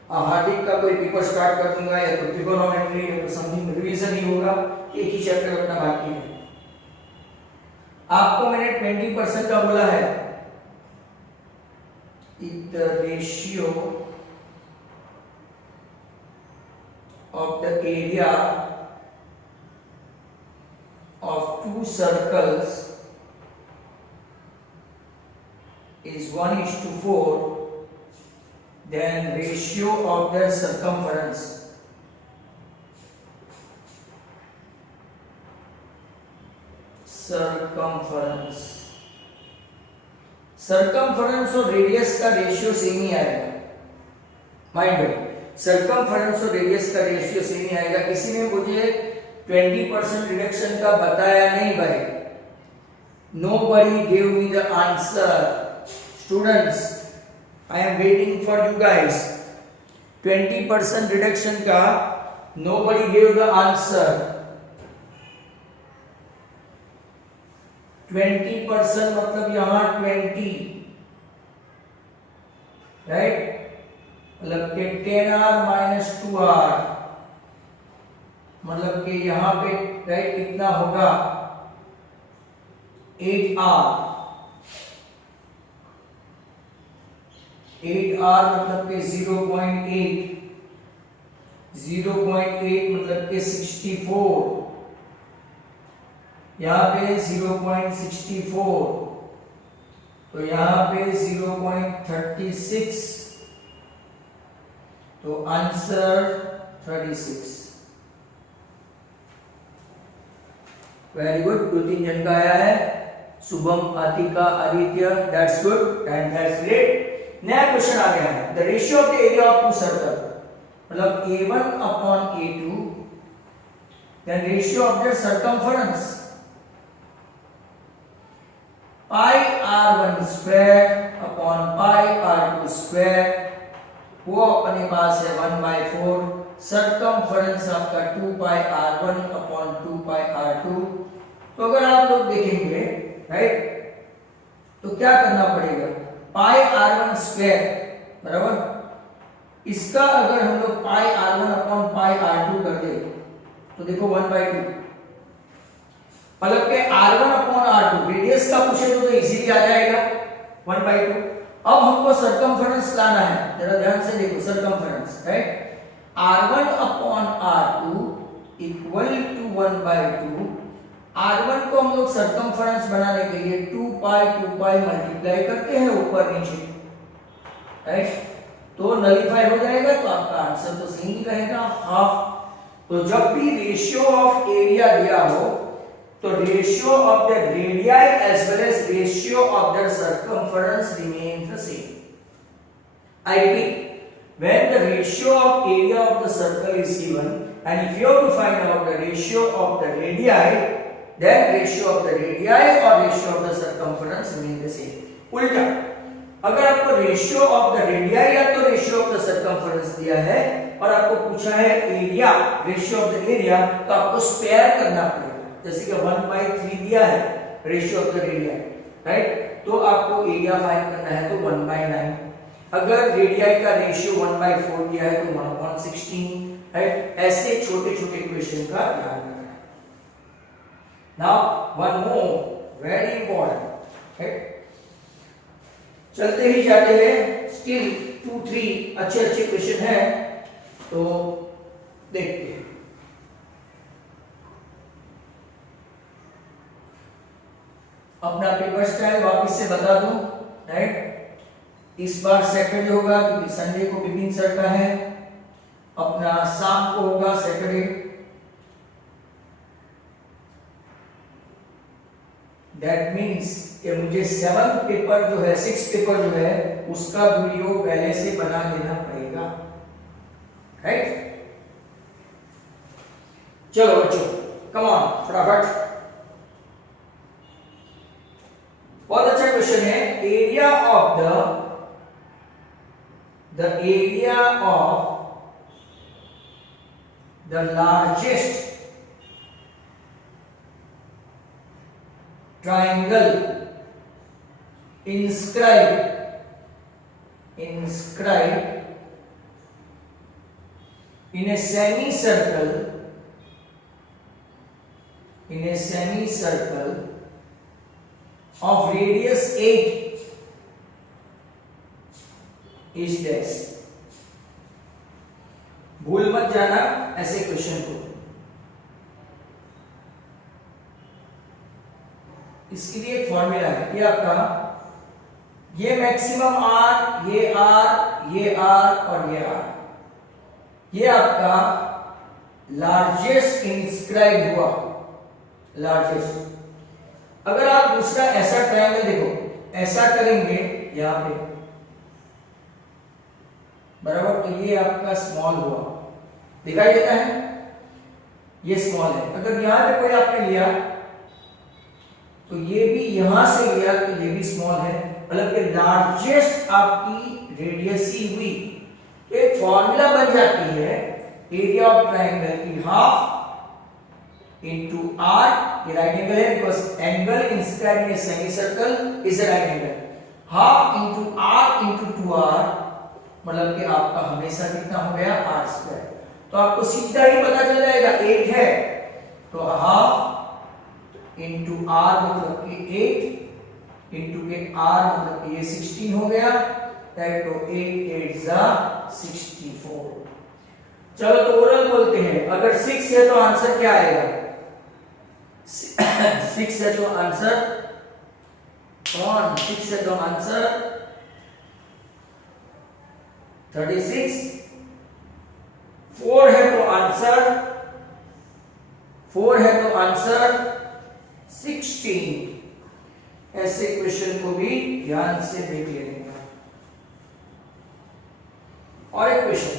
हार्दिक का कोई पेपर स्टार्ट कर दूंगा, या तो ट्रिगोनोमेट्री या तो समथिंग रिवीजन ही होगा, एक ही चैप्टर अपना बाकी है। आपको मैंने 20% का बोला है, if the ratio of the area of two circles is 1:4, then ratio of their circumference circumference और रेडियस का रेशियो सेम ही आएगा। माइंड रखो, सरकमफरेंस और रेडियस का रेशियो सेम ही आएगा। किसी ने मुझे 20% रिडक्शन का बताया नहीं भाई, Nobody gave me the answer. Students, I am waiting for you guys. 20% reduction का nobody gave the answer. 20% मतलब यहाँ 20, राइट? मतलब कि 10r माइनस 2r, मतलब कि यहाँ पे राइट कितना होगा 8r। 8r मतलब कि 0.8, 0.8 मतलब कि 64, यहाँ पे 0.64, तो यहाँ पे 0.36, तो आंसर 36। वेरी गुड, 2-3 जन का आया है, Shubham, Atika, Aditya, that's good and that's great. नया क्वेश्चन आ गया है, the ratio of the area of two circle, मतलब a1 upon a2, then ratio of the circumference pi r1 square upon pi r2 square, वो अपने पास है 1/4, सर्कमफरेंस आपका 2 पाई r1 अपॉन 2 पाई r2। तो अगर आप लोग देखेंगे राइट, तो क्या करना पड़ेगा, पाई r1 स्क्वायर बराबर, इसका अगर हम लोग पाई r1 अपॉन पाई r2 कर दे तो देखो 1/2, मतलब कि r1 अपॉन r2 रेडियस का पूछे तो इजीली आ जाएगा 1/2। अब हमको सर्कमफरेंस लाना है, जरा ध्यान से देखो circumference, right? r1 upon r2 equal to 1/2। r1 को हम लोग सर्कमफरेंस बनाने के लिए 2 पाई मल्टीप्लाई करते हैं ऊपर नीचे, राइट? तो नलीफाई हो जाएगा, तो आपका आंसर तो सही ही रहेगा, हाफ। तो जब भी रेशियो ऑफ एरिया दिया हो तो ratio of the radius as well as ratio of the circumference remain the same. I repeat, when the ratio of area of the circle is given and if you have to find out the ratio of the radii, then ratio of the radii or ratio of the circumference remain the same। उल्टा, अगर आपको ratio of the radio या तो ratio of the circumference दिया है और आपको पूछा है area, ratio of the area, तो आपको स्क्वायर करना पड़ेगा। जैसे कि 1/3 दिया है ratio of the radii, right? तो आपको एरिया फाइंड करना है तो 1/9। अगर रेडिया का रेशियो 1/4 दिया है तो 1/16, राइट? ऐसे छोटे छोटे क्वेश्चन का ध्यान रखना है। Now one more very important, right? चलते ही जाते हैं, स्टिल 2-3 अच्छे अच्छे क्वेश्चन है, तो देखते हैं। अपना पेपर स्टाइल वापस से बता दूं, राइट? इस बार सैटरडे होगा क्योंकि संडे को विपिन सर का है, अपना शाम को होगा सैटरडे। दैट मीन्स कि मुझे 7th पेपर जो है, 6th पेपर जो है, उसका वीडियो पहले से बना लेना पड़ेगा, राइट? चलो बच्चों, कम ऑन, फटाफट। बहुत अच्छा क्वेश्चन है, area of the area of the largest triangle inscribed in a semicircle of radius 8 is this। भूल मत जाना ऐसे क्वेश्चन को। इसके लिए एक फॉर्मूला है, ये आपका, ये मैक्सिमम R, ये R, ये R और ये R, ये आपका लार्जेस्ट इंस्क्राइब हुआ, लार्जेस्ट। अगर आप दूसरा ऐसा ट्रायंगल देखो, ऐसा करेंगे यहां पे बराबर, तो ये आपका स्मॉल हुआ, दिखाई देता है, ये स्मॉल है। अगर यहां पे कोई आपने लिया तो ये भी यहां से गया तो ये भी स्मॉल है, मतलब कि लार्जेस्ट आपकी रेडियस ही हुई। तो एक फॉर्मूला बन जाती है एरिया ऑफ ट्राइंगल की हाफ इनटू आर, ये राइट एंगल है because angle inscribed in a semicircle is a right angle, half into r into 2r, मतलब कि आपका हमेशा कितना हो गया r स्क्वायर। तो आपको सीधा ही पता चल जाएगा 8 है तो हाफ इनटू r मतलब कि 8 इनटू के r मतलब कि ये 16 हो गया, राइट। तो 8 8 जा 64। चलो तो ओरल बोलते हैं, अगर 6 है तो आंसर क्या आएगा? 6 है तो आंसर कौन? 6 है तो आंसर 36, 4 है तो आंसर 16। ऐसे क्वेश्चन को भी ध्यान से देख लेंगे। और एक क्वेश्चन,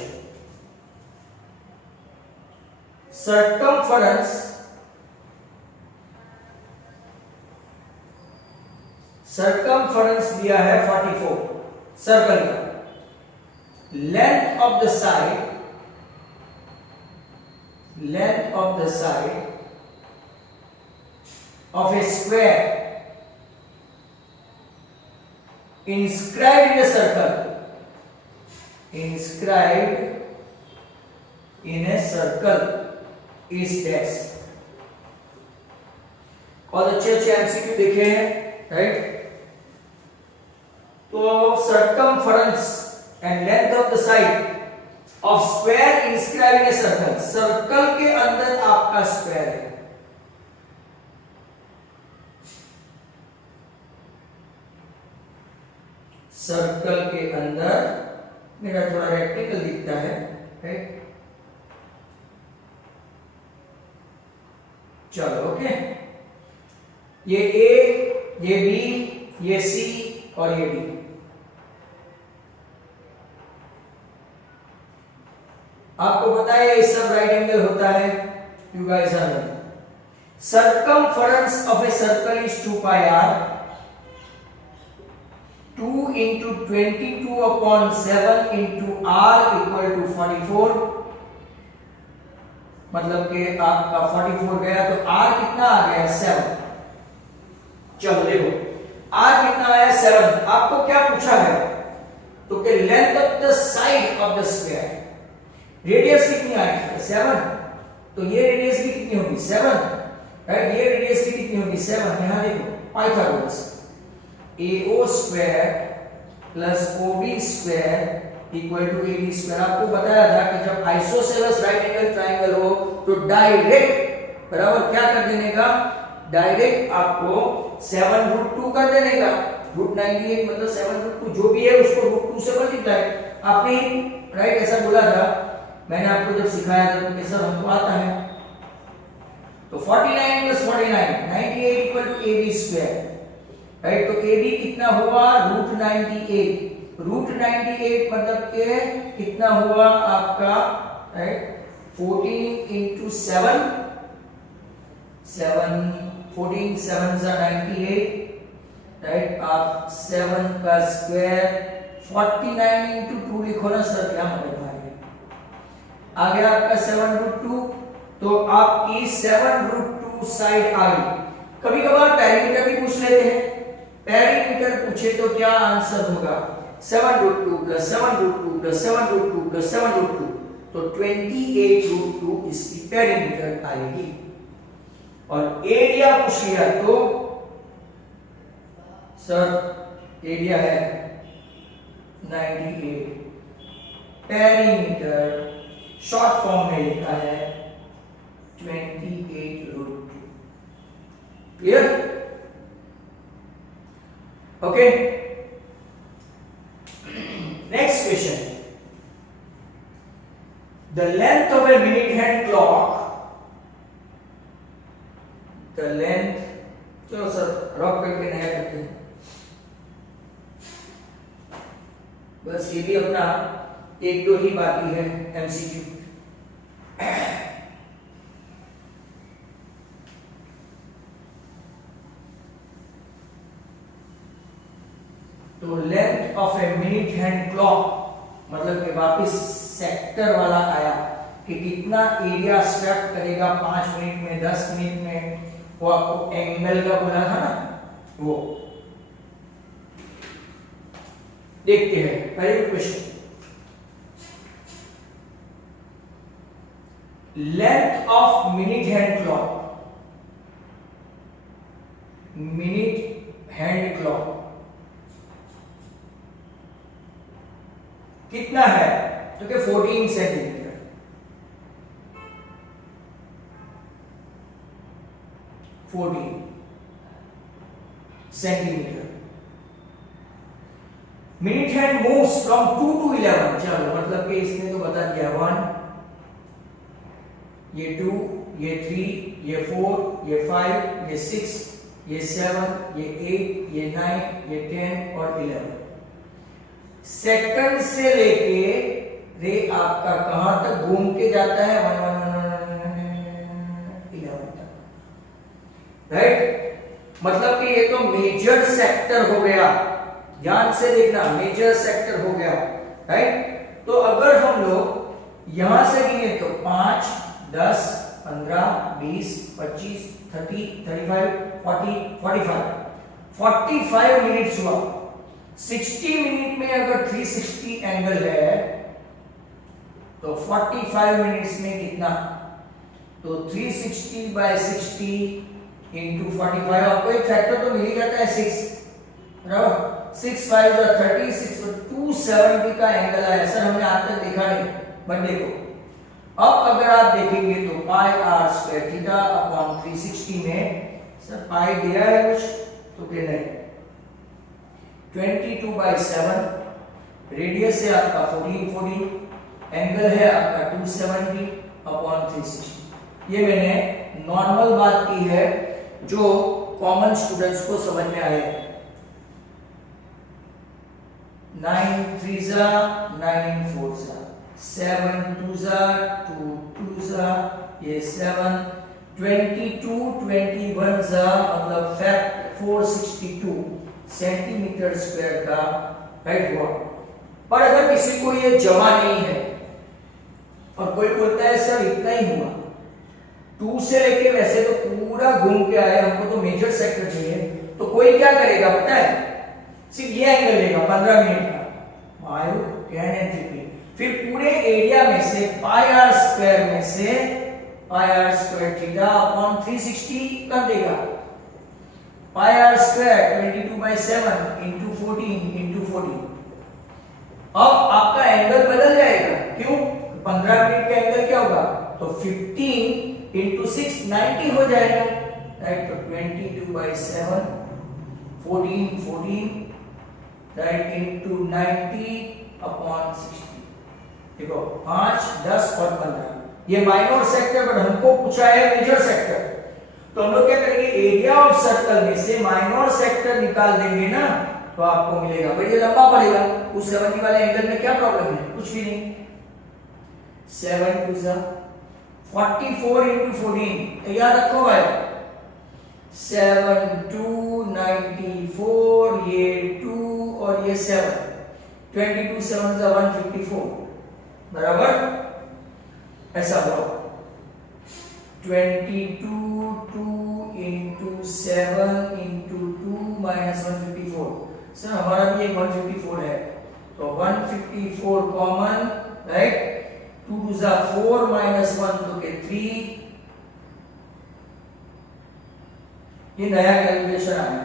सरकमफरेंस दिया है 44 सर्कल का, length of the side of a square inscribed in a circle is dash। बहुत अच्छे एमसीक्यू देखे हैं, राइट। तो circumference and length of the side of square inscribed in a circle, circle के अंदर आपका स्क्वायर है। सर्कल के अंदर, मेरा थोड़ा रेक्टेंगल दिखता है, राइट। चलो ओके, ये ए, ये बी, ये सी और ये डी। आपको पता है ये सब राइट एंगल होता है, you guys are knowing. Circumference of a circle is 2 pi r, 2 into 22/7 into r equal to 44, मतलब कि आपका 44 गया तो r कितना आ गया? 7। चलो देखो r कितना आया? 7। आपको क्या पूछा है? तो कि length of the side of the square, radius कितनी आएगी? 7। तो ये रेडियस भी कितनी होगी? 7, राइट। ये रेडियस भी कितनी होगी? 7। यहां देखो Pythagoras, AO square plus OB square equal to AB square. आपको बताया था कि जब आइसोसेलेस राइट एंगल ट्राइंगल हो तो डायरेक्ट बराबर क्या कर देने का? डायरेक्ट आपको 7√2 कर देने का। √98 मतलब 7√2 जो भी है उसको √2 से मल्टीप्लाई। आपने राइट ऐसा बोला था, मैंने आपको जब सिखाया था तो कैसा हमको आता है। तो 49 plus 49 98 equal to AB square, right. तो AB कितना हुआ? √98। √98 मतलब के कितना हुआ आपका? राइट 14 into 7, 14 7 जा 98, राइट। आप 7 का स्क्वायर 49 into 2 लिखो ना सर, क्या मतलब भाई? आ गया आपका 7√2। तो आपकी 7√2 साइड आई। कभी कभार पेरीमीटर भी पूछ लेते हैं, पेरीमीटर पूछे तो क्या आंसर होगा? 7√2 प्लस 7√2 प्लस 7√2 प्लस 7√2, तो 28√2 इसकी पेरीमीटर आएगी। और एरिया पूछ लिया तो सर एरिया है 98, पेरीमीटर शॉर्ट फॉर्म में लिखा है 28√2। Clear? Okay, next question. The length of a minute hand clock, the length, चलो सर रॉक करके नया करते हैं। बस ये भी अपना एक दो ही बाकी है एमसीक्यू। तो length of a minute hand clock मतलब कि वापस सेक्टर वाला आया कि कितना एरिया स्ट्रक करेगा 5 मिनट में, 10 मिनट में, वो आपको एंगल का बोला था ना, वो देखते हैं पहले question. Length of minute hand clock, minute hand clock कितना है? तो क्या 14 centimetre. 14 centimetre. Minute hand moves from 2 to 11। चलो मतलब कि इसने तो बता दिया 1, ये 2, ये 3, ये 4, ये 5, ये 6, ये 7, ये 8, ये 9, ये 10 और 11। सेकंड से लेके रे आपका कहां तक घूम के जाता है? 1 1 11 तक, राइट। मतलब कि ये तो मेजर सेक्टर हो गया, ध्यान से देखना, मेजर सेक्टर हो गया, राइट। तो अगर हम लोग यहां से गिने तो 5 10 15 20 25 30 35 40 45 मिनट्स हुआ। 60 मिनट में अगर 360 एंगल है तो 45 मिनट्स में कितना? तो 360 बाय 60 इंटू 45, आपको एक फैक्टर तो मिल ही जाता है 6, बराबर। 6 5 30, 6 270 का एंगल आया। सर हमने आज तक देखा नहीं, बट देखो अब अगर आप देखेंगे तो pi are square theta upon 360 में सर पाई दिया है कुछ तो क्या नहीं, 22/7 रेडियस है आपका 14 एंगल है आपका 270 अपॉन 360। ये मैंने नॉर्मल बात की है जो कॉमन स्टूडेंट्स को समझ में आए। 9 3 9 4 7 2 2 ये 7 22 21 मतलब फैक्ट 462 सेंटीमीटर स्क्वायर का राइट हुआ। पर अगर किसी को ये जमा नहीं है और कोई बोलता है सर इतना ही हुआ, 2 से लेके वैसे तो पूरा घूम के आए, हमको तो मेजर सेक्टर चाहिए, तो कोई क्या करेगा पता है? सिर्फ ये एंगल लेगा 15 मिनट का, मायो 10 and 3, फिर पूरे एरिया में से पाई आर स्क्वायर में से पाई आर स्क्वायर थीटा अपॉन 360 कर देगा। पाई आर स्क्वायर 22/7 इंटू 14 इंटू 14। अब आपका एंगल बदल जाएगा, क्यों? 15 मिनट का एंगल क्या होगा? तो 15 इंटू 6 90 हो जाएगा, राइट। तो 22/7 14 राइट इंटू 90 अपॉन 60। देखो 5 10 और 15 ये माइनर सेक्टर, बट हमको पूछा है मेजर सेक्टर, तो हम लोग क्या करेंगे? एरिया ऑफ सर्कल में से माइनर सेक्टर निकाल देंगे ना, तो आपको मिलेगा। भाई ये लंबा पड़ेगा, उस 70 वाले एंगल में क्या प्रॉब्लम है? कुछ भी नहीं। 7 2 44 इंटू 14 याद रखो भाई, 7 2 94 ये 2 और ये 7 22 7 154 बराबर ऐसा हुआ। 22 2 इंटू 7 इंटू 2 माइनस 154। सर हमारा भी एक 154 है, तो 154 कॉमन, राइट। 2 2 4 माइनस 1 तो के 3। ये नया कैलकुलेशन आया,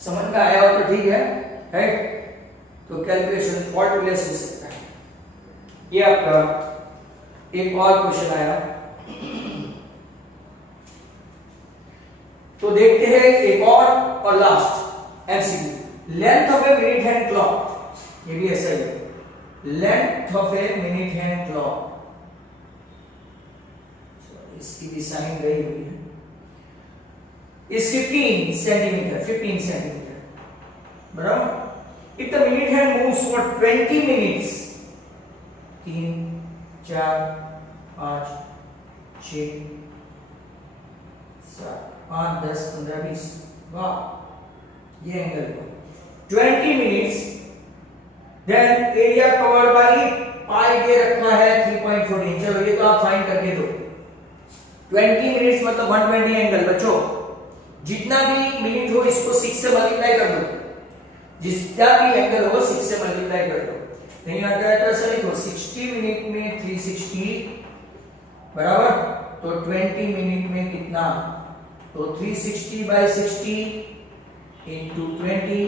समझ में आया हो तो ठीक है, राइट। तो कैलकुलेशन फॉल्टलेस हो सकता है। ये आपका एक और क्वेश्चन आया, तो देखते हैं एक और last MCQ. Length of a minute hand clock, ये भी ऐसा ही है। Length of a minute hand clock, इसकी भी साइन गई हुई है, इस 15 सेंटीमीटर बराबर। If the minute hand moves for 20 minutes, 3 4 5 6 7 8 10 15 20, वाह ये एंगल हुआ। 20 minutes, then area covered by pi दे रखा है 3.14। चलो ये तो आप फाइंड करके दो। 20 मिनट्स मतलब 120 एंगल। बच्चों जितना भी मिनट हो इसको 6 से मल्टीप्लाई कर दो, जितना भी एंगल हो 6 से मल्टीप्लाई कर दो। नहीं आता है तो ऐसा लिखो 60 मिनट में 360 बराबर, तो 20 मिनट में कितना, तो 360 बाय 60 इंटू 20,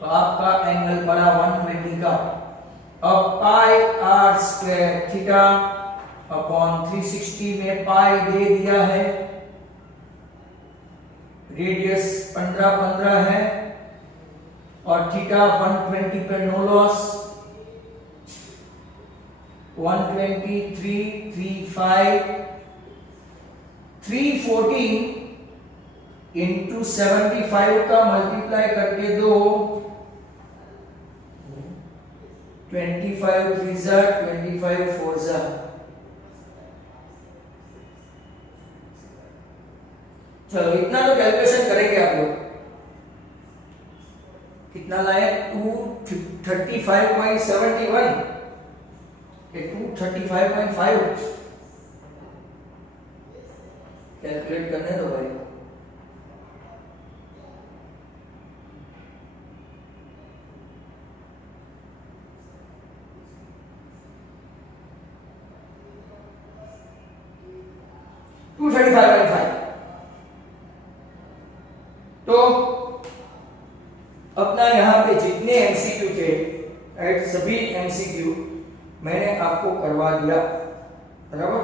तो आपका एंगल पड़ा 120 का। अब पाई आर स्क्वायर थीटा अपॉन 360 में पाई दे दिया है, रेडियस 15 है और थीटा 120 पे नो लॉस, 123 35 314 इंटू 75 का मल्टीप्लाई करके दो, 25 3 जा 25 4 जा, चलो इतना तो कैलकुलेशन करेंगे आप लोग। कितना लाए 235.71 के 235.5, कैलकुलेट करने दो भाई। तो अपना यहां पे जितने एमसीक्यू थे, राइट, सभी एमसीक्यू मैंने आपको करवा दिया, बराबर।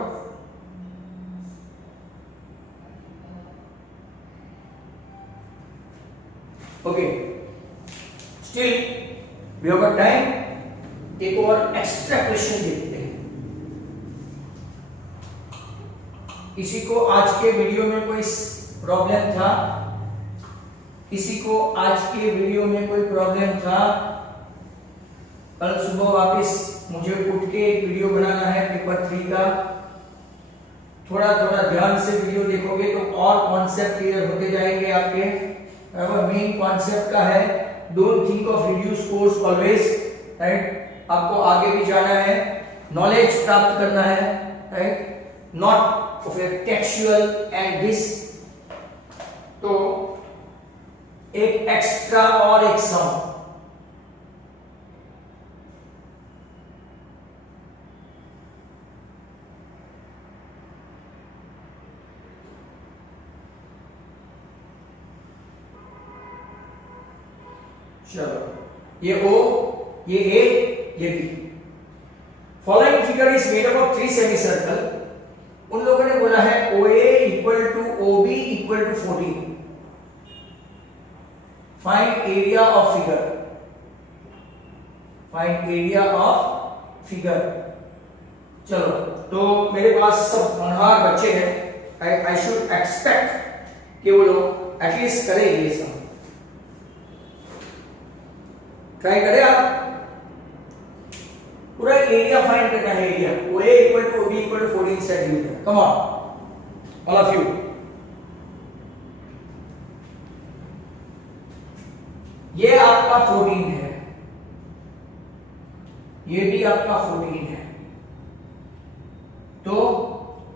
Okay, still we have got time. एक और एक्स्ट्रा क्वेश्चन देखते हैं। किसी को आज के वीडियो में कोई प्रॉब्लम था? किसी को आज के वीडियो में कोई प्रॉब्लम था? कल सुबह वापस मुझे उठ के एक वीडियो बनाना है पेपर 3 का। थोड़ा थोड़ा ध्यान से वीडियो देखोगे तो और कॉन्सेप्ट क्लियर होते जाएंगे आपके। मेन कॉन्सेप्ट का है don't think of reduce course always, right. आपको आगे भी जाना है, नॉलेज प्राप्त करना है, right, not of A textual and this. तो एक एक्स्ट्रा और एक सम, चलो ये O, ये A, ये B। Following figure is made up of 3 semi circle. उन लोगों ने बोला है OA equal to OB equal to 14। Find area of figure, find area of figure. चलो, तो मेरे पास सब होनहार बच्चे हैं, आई शुड एक्सपेक्ट कि वो लोग एटलीस्ट करेंगे ये सब। ट्राई करें आप। पूरा एरिया फाइंड करना है, area OA equal to OB equal to 14 centimetre. Come on all of you. ये आपका 14 है, ये भी आपका 14 है। तो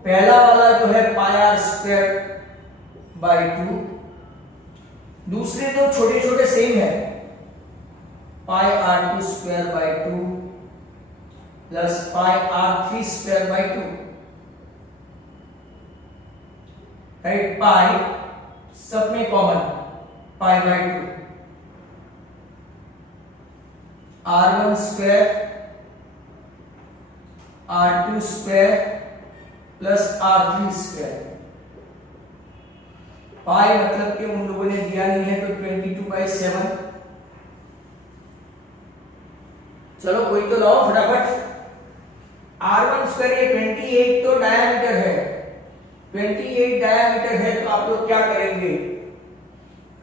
पहला वाला जो है पाई आर स्क्वायर बाय 2, दूसरे तो छोटे छोटे सेम है, pi r 2 square by 2 plus pi r 3 square by 2, right. Pi सब में common, pi by 2, R1 square R2 square plus R3 square. Pi मतलब कि उन लोगों ने दिया नहीं है तो 22/7। चलो कोई तो लाओ फटाफट। R1 स्क्वायर ये 28 तो डायमीटर है, 28 डायमीटर है, तो आप लोग क्या करेंगे?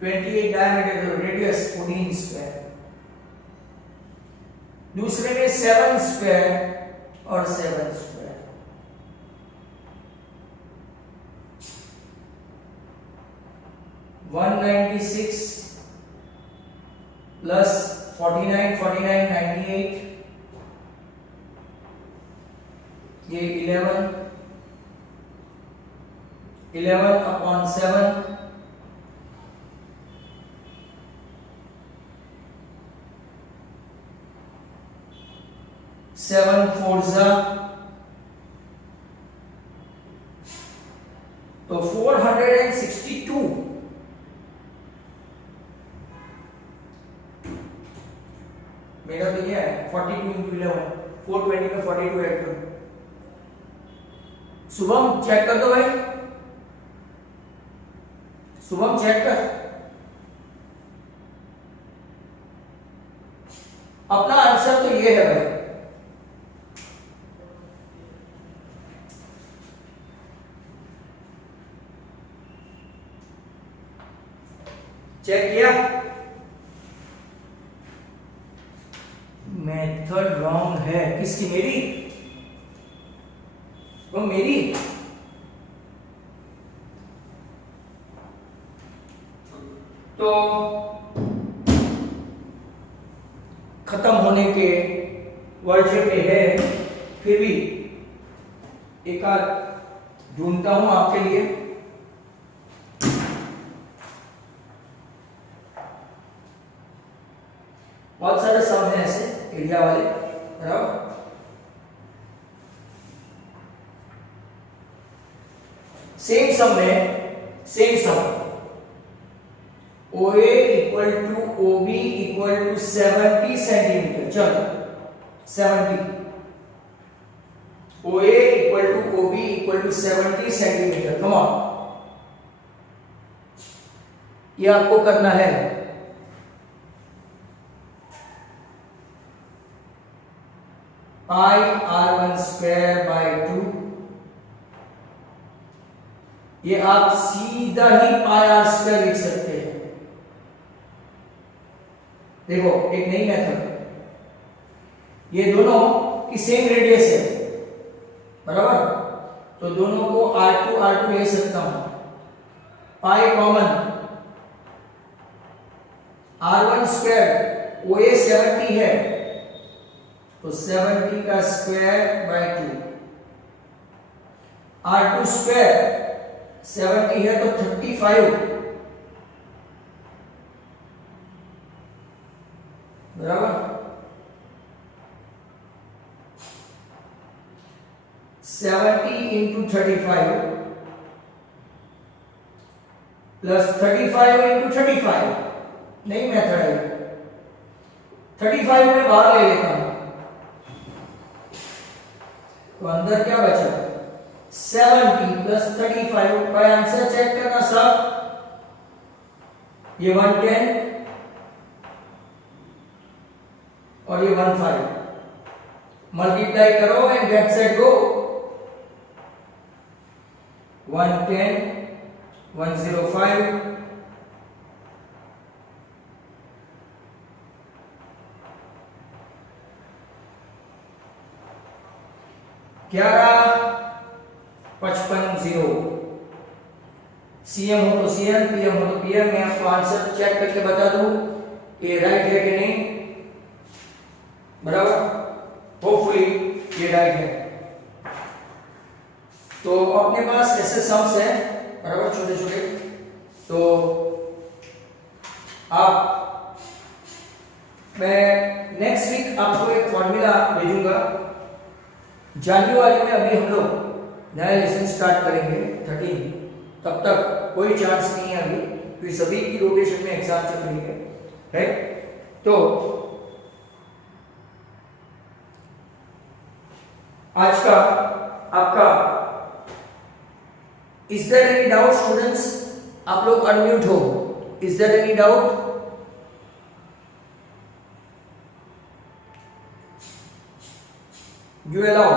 28 डायमीटर तो रेडियस 14 स्क्वायर। दूसरे में 7 स्क्वायर और 7 स्क्वायर। प्लस 49 49 98, ये 11 अपॉन 7, 7 4 जा, तो 462 मेरा तो ये है 42 इंटू 11, 420 में 42 ऐड करो। शुभम चेक कर दो भाई, शुभम चेक कर। अपना आंसर तो ये है भाई, चेक किया। मेथड रॉन्ग है, किसकी? मेरी, वो मेरी। तो खत्म होने के वर्जन पे है, फिर भी एक आध ढूंढता हूं आपके लिए। बहुत सारे सम हैं ऐसे एरिया वाले, बराबर। सेम सम में, same sum OA equal to OB equal to 70 centimetre. चलो 70, OA equal to OB equal to 70 centimetre. Come on, ये आपको करना है। पाई r1 स्क्वायर बाय 2, ये आप सीधा ही पाई r स्क्वायर लिख सकते हैं। देखो एक नई मेथड, ये दोनों की सेम रेडियस है, बराबर। तो दोनों को r2 ले सकता हूं, pi common, r1 square OA 70 है, तो 70 का स्क्वायर बाय 2, r2 स्क्वायर 70 है तो 35, बराबर। 70 इंटू 35 प्लस 35 इंटू 35, नई मेथड है। 35 में बाहर ले लेता हूं, तो अंदर क्या बचा? 70 प्लस 35। भाई आंसर चेक करना सब, ये 110 और ये 15, मल्टीप्लाई करो and get set go. 110 105 1155 CM हो तो CM, PM हो तो PM। मैं आपको आंसर चेक करके बता दूं कि राइट है कि नहीं, बराबर। होपफुली ये राइट है। तो अपने पास ऐसे सम्स हैं, बराबर, छोटे छोटे। तो आप, मैं नेक्स्ट वीक आपको एक फॉर्मूला भेजूंगा। जनवरी में अभी हम लोग नया लेसन स्टार्ट करेंगे 13, तब तक कोई चांस नहीं है अभी, क्योंकि सभी की रोटेशन में एग्जाम चल रही है, राइट। तो आज का आपका, is there any doubt students? आप लोग अनम्यूट हो, is there any doubt? You allow